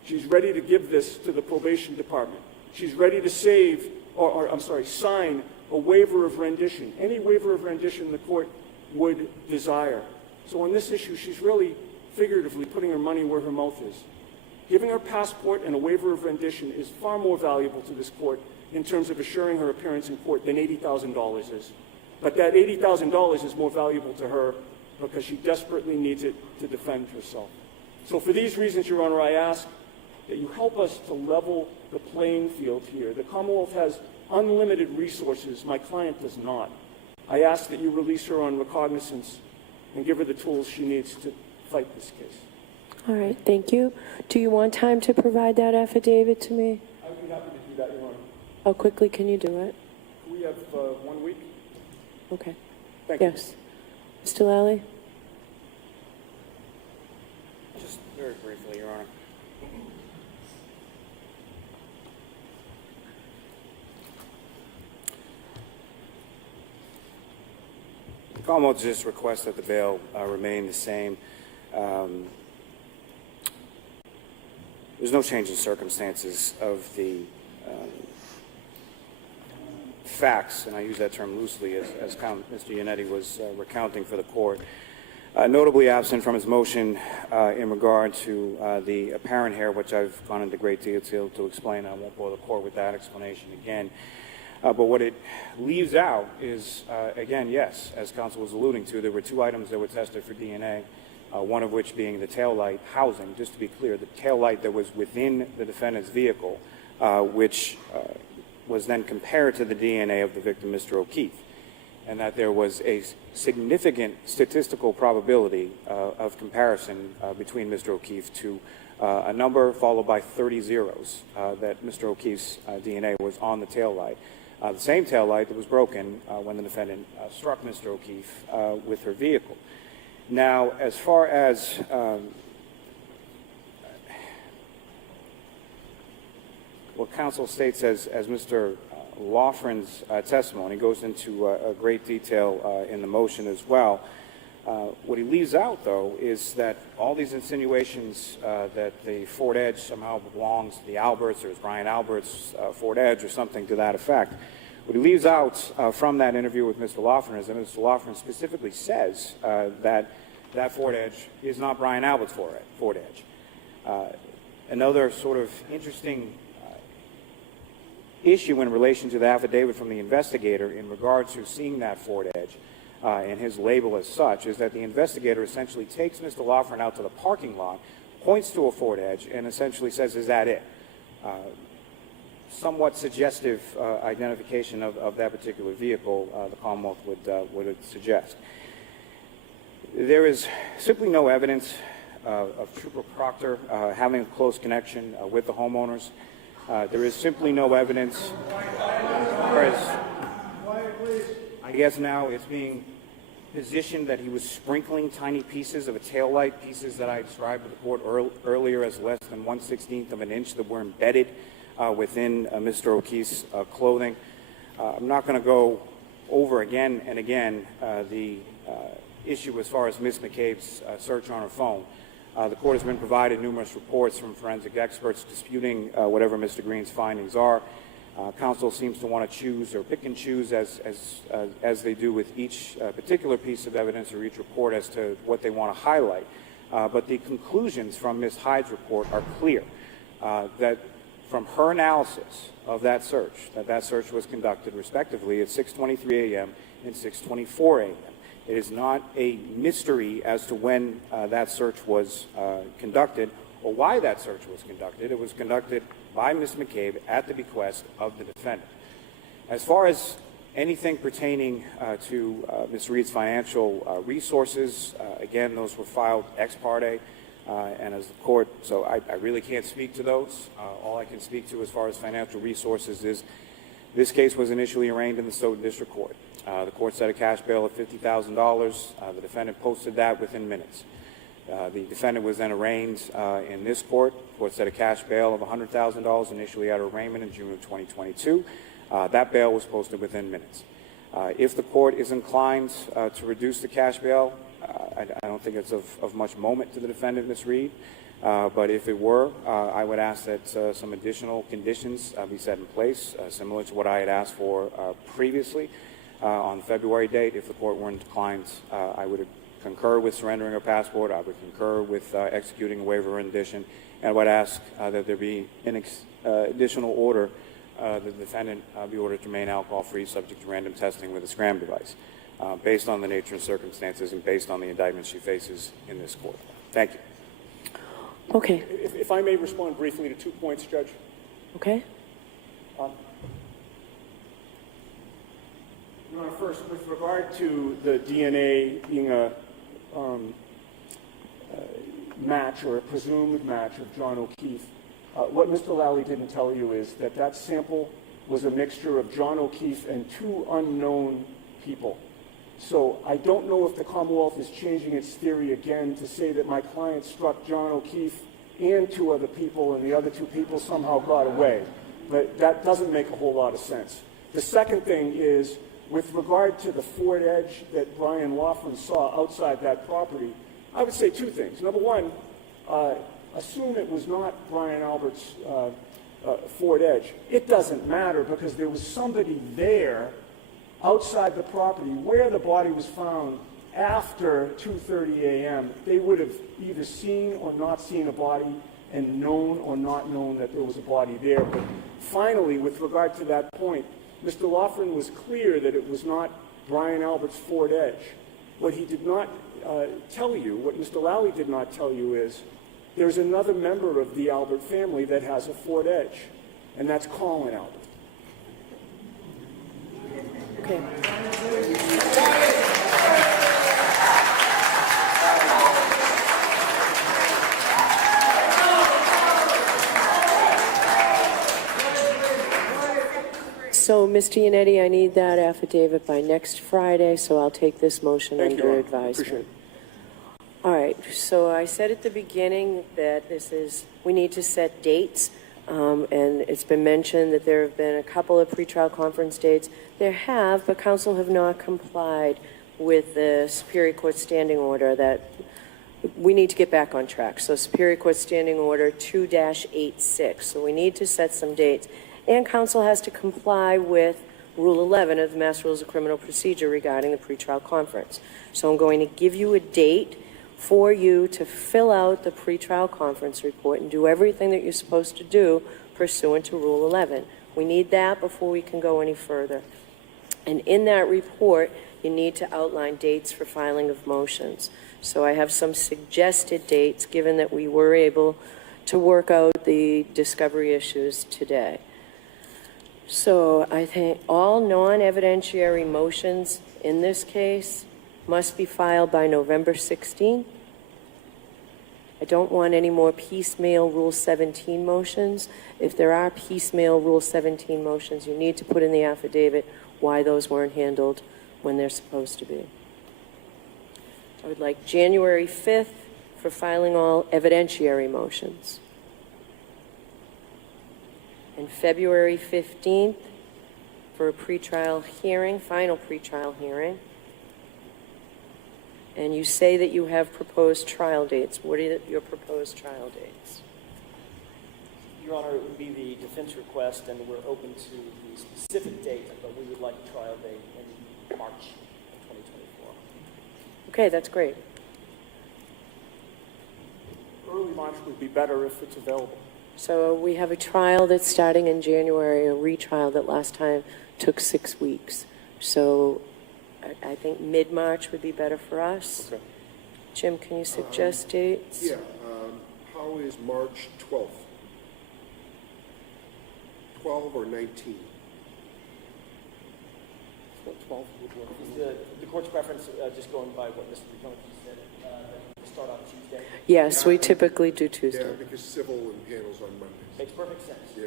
She's ready to give this to the probation department. She's ready to sign a waiver of rendition, any waiver of rendition the court would desire. So on this issue, she's really figuratively putting her money where her mouth is. Giving her passport and a waiver of rendition is far more valuable to this court in terms of assuring her appearance in court than $80,000 is. But that $80,000 is more valuable to her because she desperately needs it to defend herself. So for these reasons, Your Honor, I ask that you help us to level the playing field here. The Commonwealth has unlimited resources. My client does not. I ask that you release her on recognizance and give her the tools she needs to fight this case. All right, thank you. Do you want time to provide that affidavit to me? I would be happy to do that, Your Honor. How quickly can you do it? We have 1 week. Okay. Thank you. Yes. Mr. Lally? Just very briefly, Your Honor. The Commonwealth just requests that the bail remain the same. There's no change in circumstances of the facts, and I use that term loosely, as Mr. Yannetti was recounting for the court. Notably absent from his motion in regard to the apparent hair, which I've gone into great detail to explain. I won't bore the court with that explanation again. But what it leaves out is, again, yes, as counsel was alluding to, there were 2 items that were tested for DNA, one of which being the taillight housing. Just to be clear, the taillight that was within the defendant's vehicle, which was then compared to the DNA of the victim, Mr. O'Keefe, and that there was a significant statistical probability of comparison between Mr. O'Keefe to a number followed by 30 zeros, that Mr. O'Keefe's DNA was on the taillight. The same taillight that was broken when the defendant struck Mr. O'Keefe with her vehicle. Now, as far as what counsel states as Mr. Loughran's testimony goes into a great detail in the motion as well. What he leaves out, though, is that all these insinuations that the Ford Edge somehow belongs to the Alberts, or is Brian Albert's Ford Edge, or something to that effect. What he leaves out from that interview with Mr. Loughran is that Mr. Loughran specifically says that that Ford Edge is not Brian Albert's Ford Edge. Another sort of interesting issue in relation to the affidavit from the investigator in regard to seeing that Ford Edge and his label as such is that the investigator essentially takes Mr. Loughran out to the parking lot, points to a Ford Edge, and essentially says, "Is that it?" Somewhat suggestive identification of that particular vehicle, the Commonwealth would suggest. There is simply no evidence of Trooper Proctor having a close connection with the homeowners. There is simply no evidence. I guess now it's being positioned that he was sprinkling tiny pieces of a taillight, pieces that I described to the court earlier as less than 1/16 of an inch that were embedded within Mr. O'Keefe's clothing. I'm not going to go over again and again the issue as far as Ms. McCabe's search on her phone. The court has been provided numerous reports from forensic experts disputing whatever Mr. Green's findings are. Counsel seems to want to choose or pick and choose as they do with each particular piece of evidence or each report as to what they want to highlight. But the conclusions from Ms. Hyde's report are clear, that from her analysis of that search was conducted respectively at 6:23 a.m. and 6:24 a.m. It is not a mystery as to when that search was conducted or why that search was conducted. It was conducted by Ms. McCabe at the bequest of the defendant. As far as anything pertaining to Ms. Reed's financial resources, again, those were filed ex parte, and as the court, so I really can't speak to those. All I can speak to as far as financial resources is this case was initially arraigned in the Stoughton District Court. The court set a cash bail of $50,000. The defendant posted that within minutes. The defendant was then arraigned in this court. The court set a cash bail of $100,000 initially at arraignment in June of 2022. That bail was posted within minutes. If the court is inclined to reduce the cash bail, I don't think it's of much moment to the defendant, Ms. Reed. But if it were, I would ask that some additional conditions be set in place, similar to what I had asked for previously. On the February date, if the court were inclined, I would concur with surrendering a passport. I would concur with executing a waiver of rendition, and I would ask that there be an additional order that the defendant be ordered to remain alcohol-free, subject to random testing with a SCRAM device, based on the nature and circumstances and based on the indictment she faces in this court. Thank you. Okay. If I may respond briefly to 2 points, Judge. Okay. Your Honor, first, with regard to the DNA being match or a presumed match of John O'Keefe. What Mr. Lally didn't tell you is that that sample was a mixture of John O'Keefe and 2 unknown people. So I don't know if the Commonwealth is changing its theory again to say that my client struck John O'Keefe and 2 other people, and the other 2 people somehow got away. But that doesn't make a whole lot of sense. The second thing is, with regard to the Ford Edge that Brian Laughlin saw outside that property, I would say 2 things. Number one, assume it was not Brian Albert's Ford Edge. It doesn't matter because there was somebody there outside the property where the body was found after 2:30 a.m. They would have either seen or not seen a body and known or not known that there was a body there. But finally, with regard to that point, Mr. Laughlin was clear that it was not Brian Albert's Ford Edge. What he did not tell you, what Mr. Lally did not tell you is there's another member of the Albert family that has a Ford Edge, and that's Colin Albert. Okay. So, Mr. Yannetti, I need that affidavit by next Friday, so I'll take this motion Thank you, under Ron. advisement. Appreciate it. All right, so I said at the beginning that we need to set dates, and it's been mentioned that there have been a couple of pretrial conference dates. There have, but council have not complied with the Superior Court standing order that we need to get back on track. So Superior Court standing order 2-86, so we need to set some dates. And council has to comply with Rule 11 of the Mass Rules of Criminal Procedure regarding the pretrial conference. So I'm going to give you a date for you to fill out the pretrial conference report and do everything that you're supposed to do pursuant to Rule 11. We need that before we can go any further. And in that report, you need to outline dates for filing of motions. So I have some suggested dates, given that we were able to work out the discovery issues today. So I think all non-evidentiary motions in this case must be filed by November 16th. I don't want any more piecemeal Rule 17 motions. If there are piecemeal Rule 17 motions, you need to put in the affidavit why those weren't handled when they're supposed to be. I would like January 5th for filing all evidentiary motions. And February 15th for a pretrial hearing, final pretrial hearing. And you say that you have proposed trial dates. What are your proposed trial dates? Your Honor, it would be the defense request, and we're open to the specific date, but we would like a trial date in March of 2024. Okay, that's great. Early March would be better if it's available. So we have a trial that's starting in January, a retrial that last time took 6 weeks. So I think mid-March would be better for us. Okay. Jim, can you suggest dates? Yeah, how is March 12th? 12 or 19? 12 would work. The court's preference, just going by what Mr. McCombs said, to start on Tuesday. Yes, we typically do Tuesday. Yeah, because civil and panels on Mondays. Makes perfect sense. Yeah.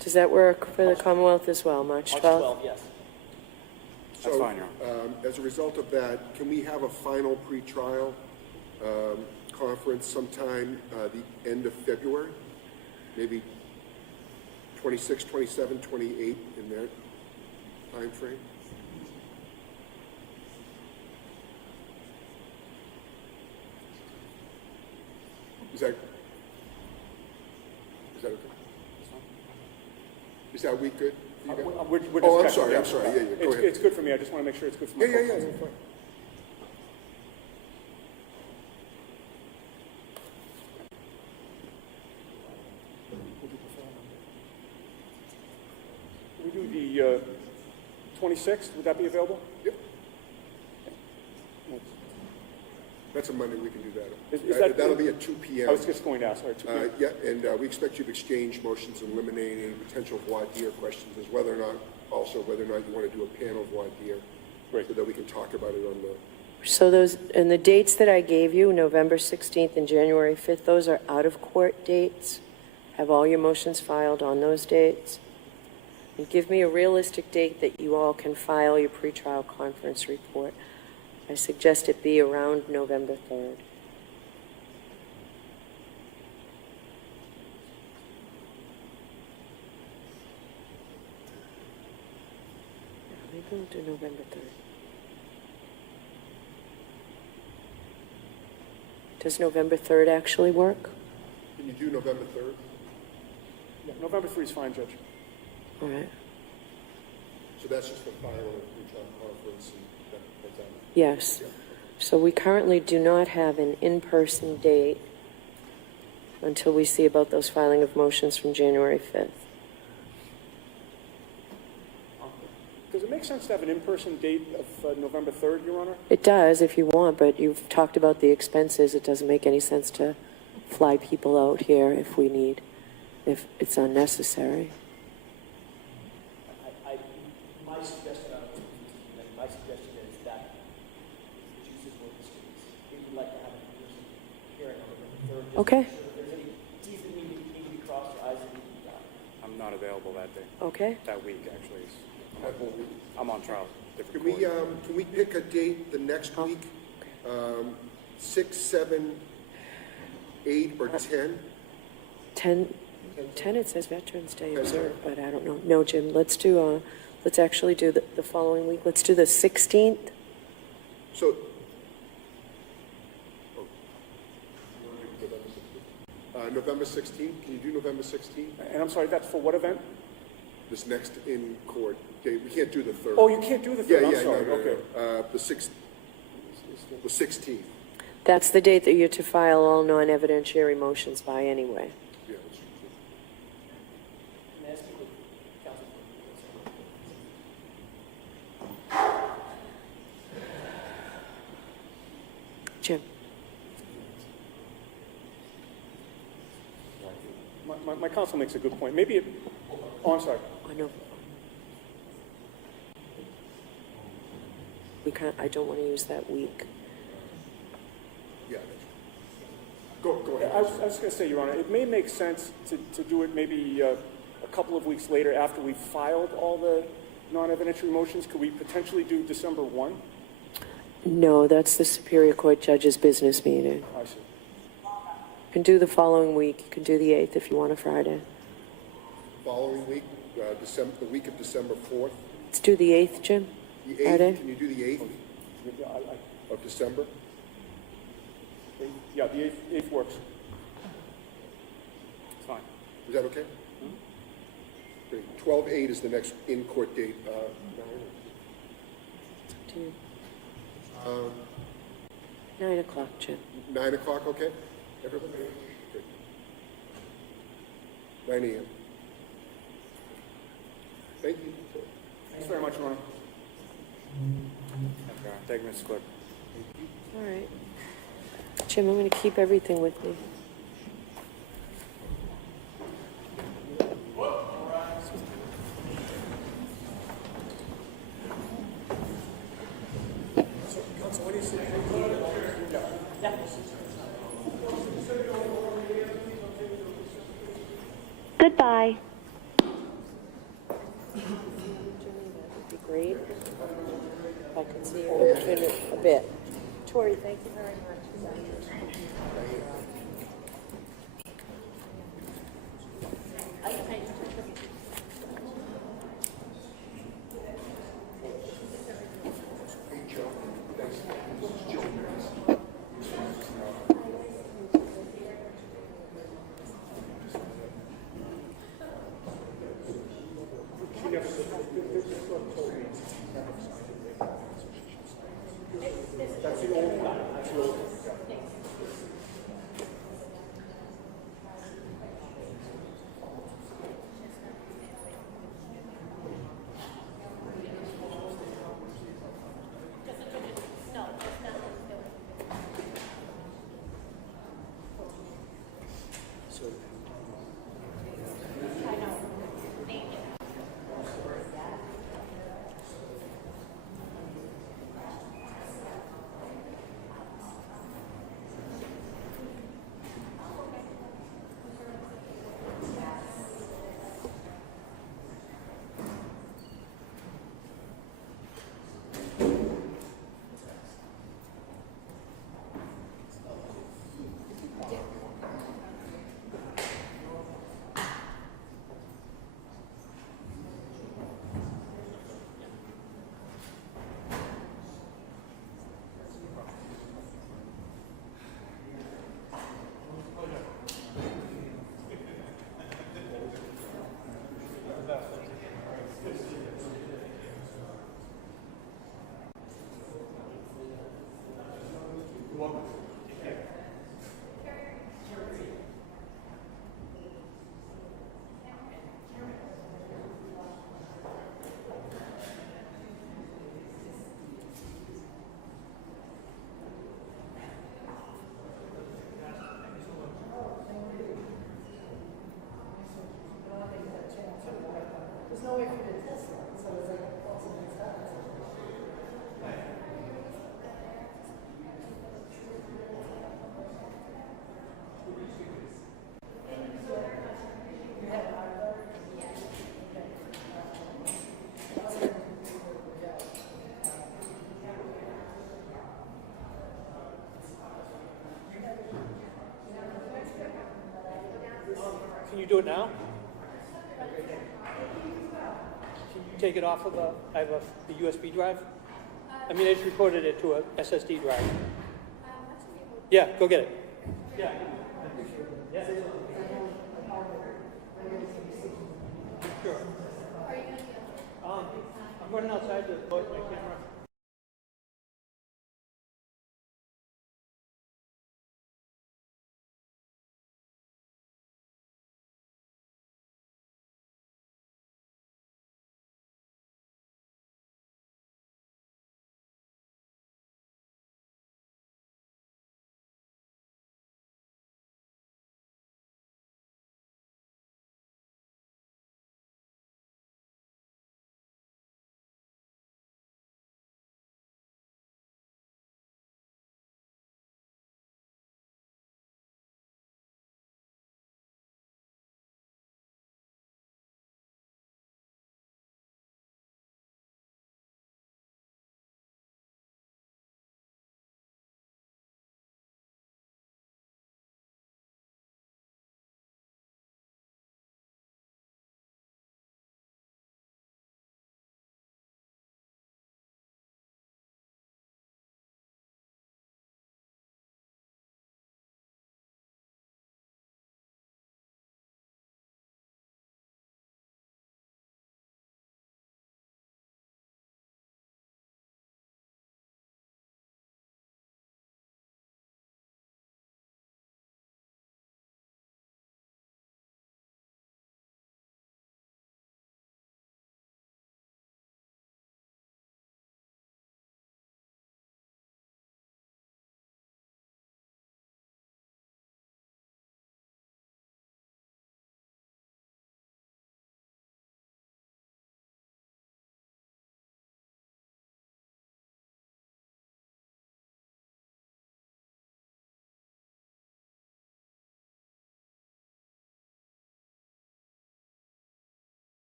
Does that work for the Commonwealth as well, March 12th? March 12th, yes. That's So, fine, Your Honor. as a result of that, can we have a final pretrial conference sometime the end of February? Maybe 26, 27, 28 in that time frame? Is that okay? Is that week good for you guys? We're Oh, I'm just checking, sorry, yeah, go ahead. It's good for me. I just want to make sure it's good for my Yeah, co-counsel. fine. We do the 26th. Would that be available? Yep. That's a Monday, we can do that. Is that- That'll be at 2 p.m. I was just going to ask. Sorry, 2 p.m. Yeah, and we expect you to exchange motions and eliminate any potential voir dire questions, as whether or not you want to do a panel voir dire. Great. So that we can talk about it on the So those, and the dates that I gave you, November 16th and January 5th, those are out-of-court dates. Have all your motions filed on those dates. And give me a realistic date that you all can file your pretrial conference report. I suggest it be around November 3rd. Maybe we'll do November 3rd. Does November 3rd actually work? Can you do November 3rd? Yeah, November 3 is fine, Judge. All right. So that's just the final pretrial conference and that's that. Yes. So we currently do not have an in-person date until we see about those filing of motions from January 5th. Does it make sense to have an in-person date of November 3rd, Your Honor? It does if you want, but you've talked about the expenses. It doesn't make any sense to fly people out here if we need, if it's unnecessary. My suggestion, my suggestion is that the juices will be squeezed. We would like to have a person hearing on November 3rd. Just Okay. to make sure if there's any T's that need to be crossed or I's that need to be dotted. I'm not available that day. Okay? That week, actually. That whole week. I'm on trial. Can Different court. we pick a date the next week? 6, 7, 8, or 10? 10, it says Veterans Day observed, but I don't know. No, Jim, let's do, let's actually do the following week. Let's do the 16th. So, November 16th, can you do November 16th? And I'm sorry, that's for what event? This next in-court date, we can't do the 3rd. Oh, you can't do the 3rd, Yeah, I'm yeah, sorry, no, okay. the 16th. That's the date that you're to file all non-evidentiary motions by anyway. Yeah, May I speak with counsel? Jim? My counsel makes a good point. Maybe it, oh, I'm sorry. I know. We can't, I don't want to use that week. yeah. Go ahead. I was going to say, Your Honor, it may make sense to do it maybe a couple of weeks later after we've filed all the non-evidentiary motions. Could we potentially do December 1? No, that's the Superior Court judge's business meeting. I see. You can do the following week. You can do the 8th if you want a Friday. Following week, the week of December 4th. Let's do the 8th, Jim. The 8th, Friday? can you do the 8th of December? Yeah, the 8th works. It's fine. Is that okay? Great. 12/8 is the next in-court date. It's up to you. 9 o'clock, Jim. 9 o'clock, okay? Everybody? Okay. 9 a.m. Thank you. Thanks very much, Your Honor. Okay. Thank you, Mrs. Clerk. All right. Jim, I'm going to keep everything with me. Goodbye. Jimmy, that would be great. If I could see you in a bit. Tori, thank you very much. Can you do it now? Can you take it off of I have the USB drive? I mean, I just recorded it to a SSD drive. Yeah, go get it. Yeah. Sure. I'm running outside to load my camera.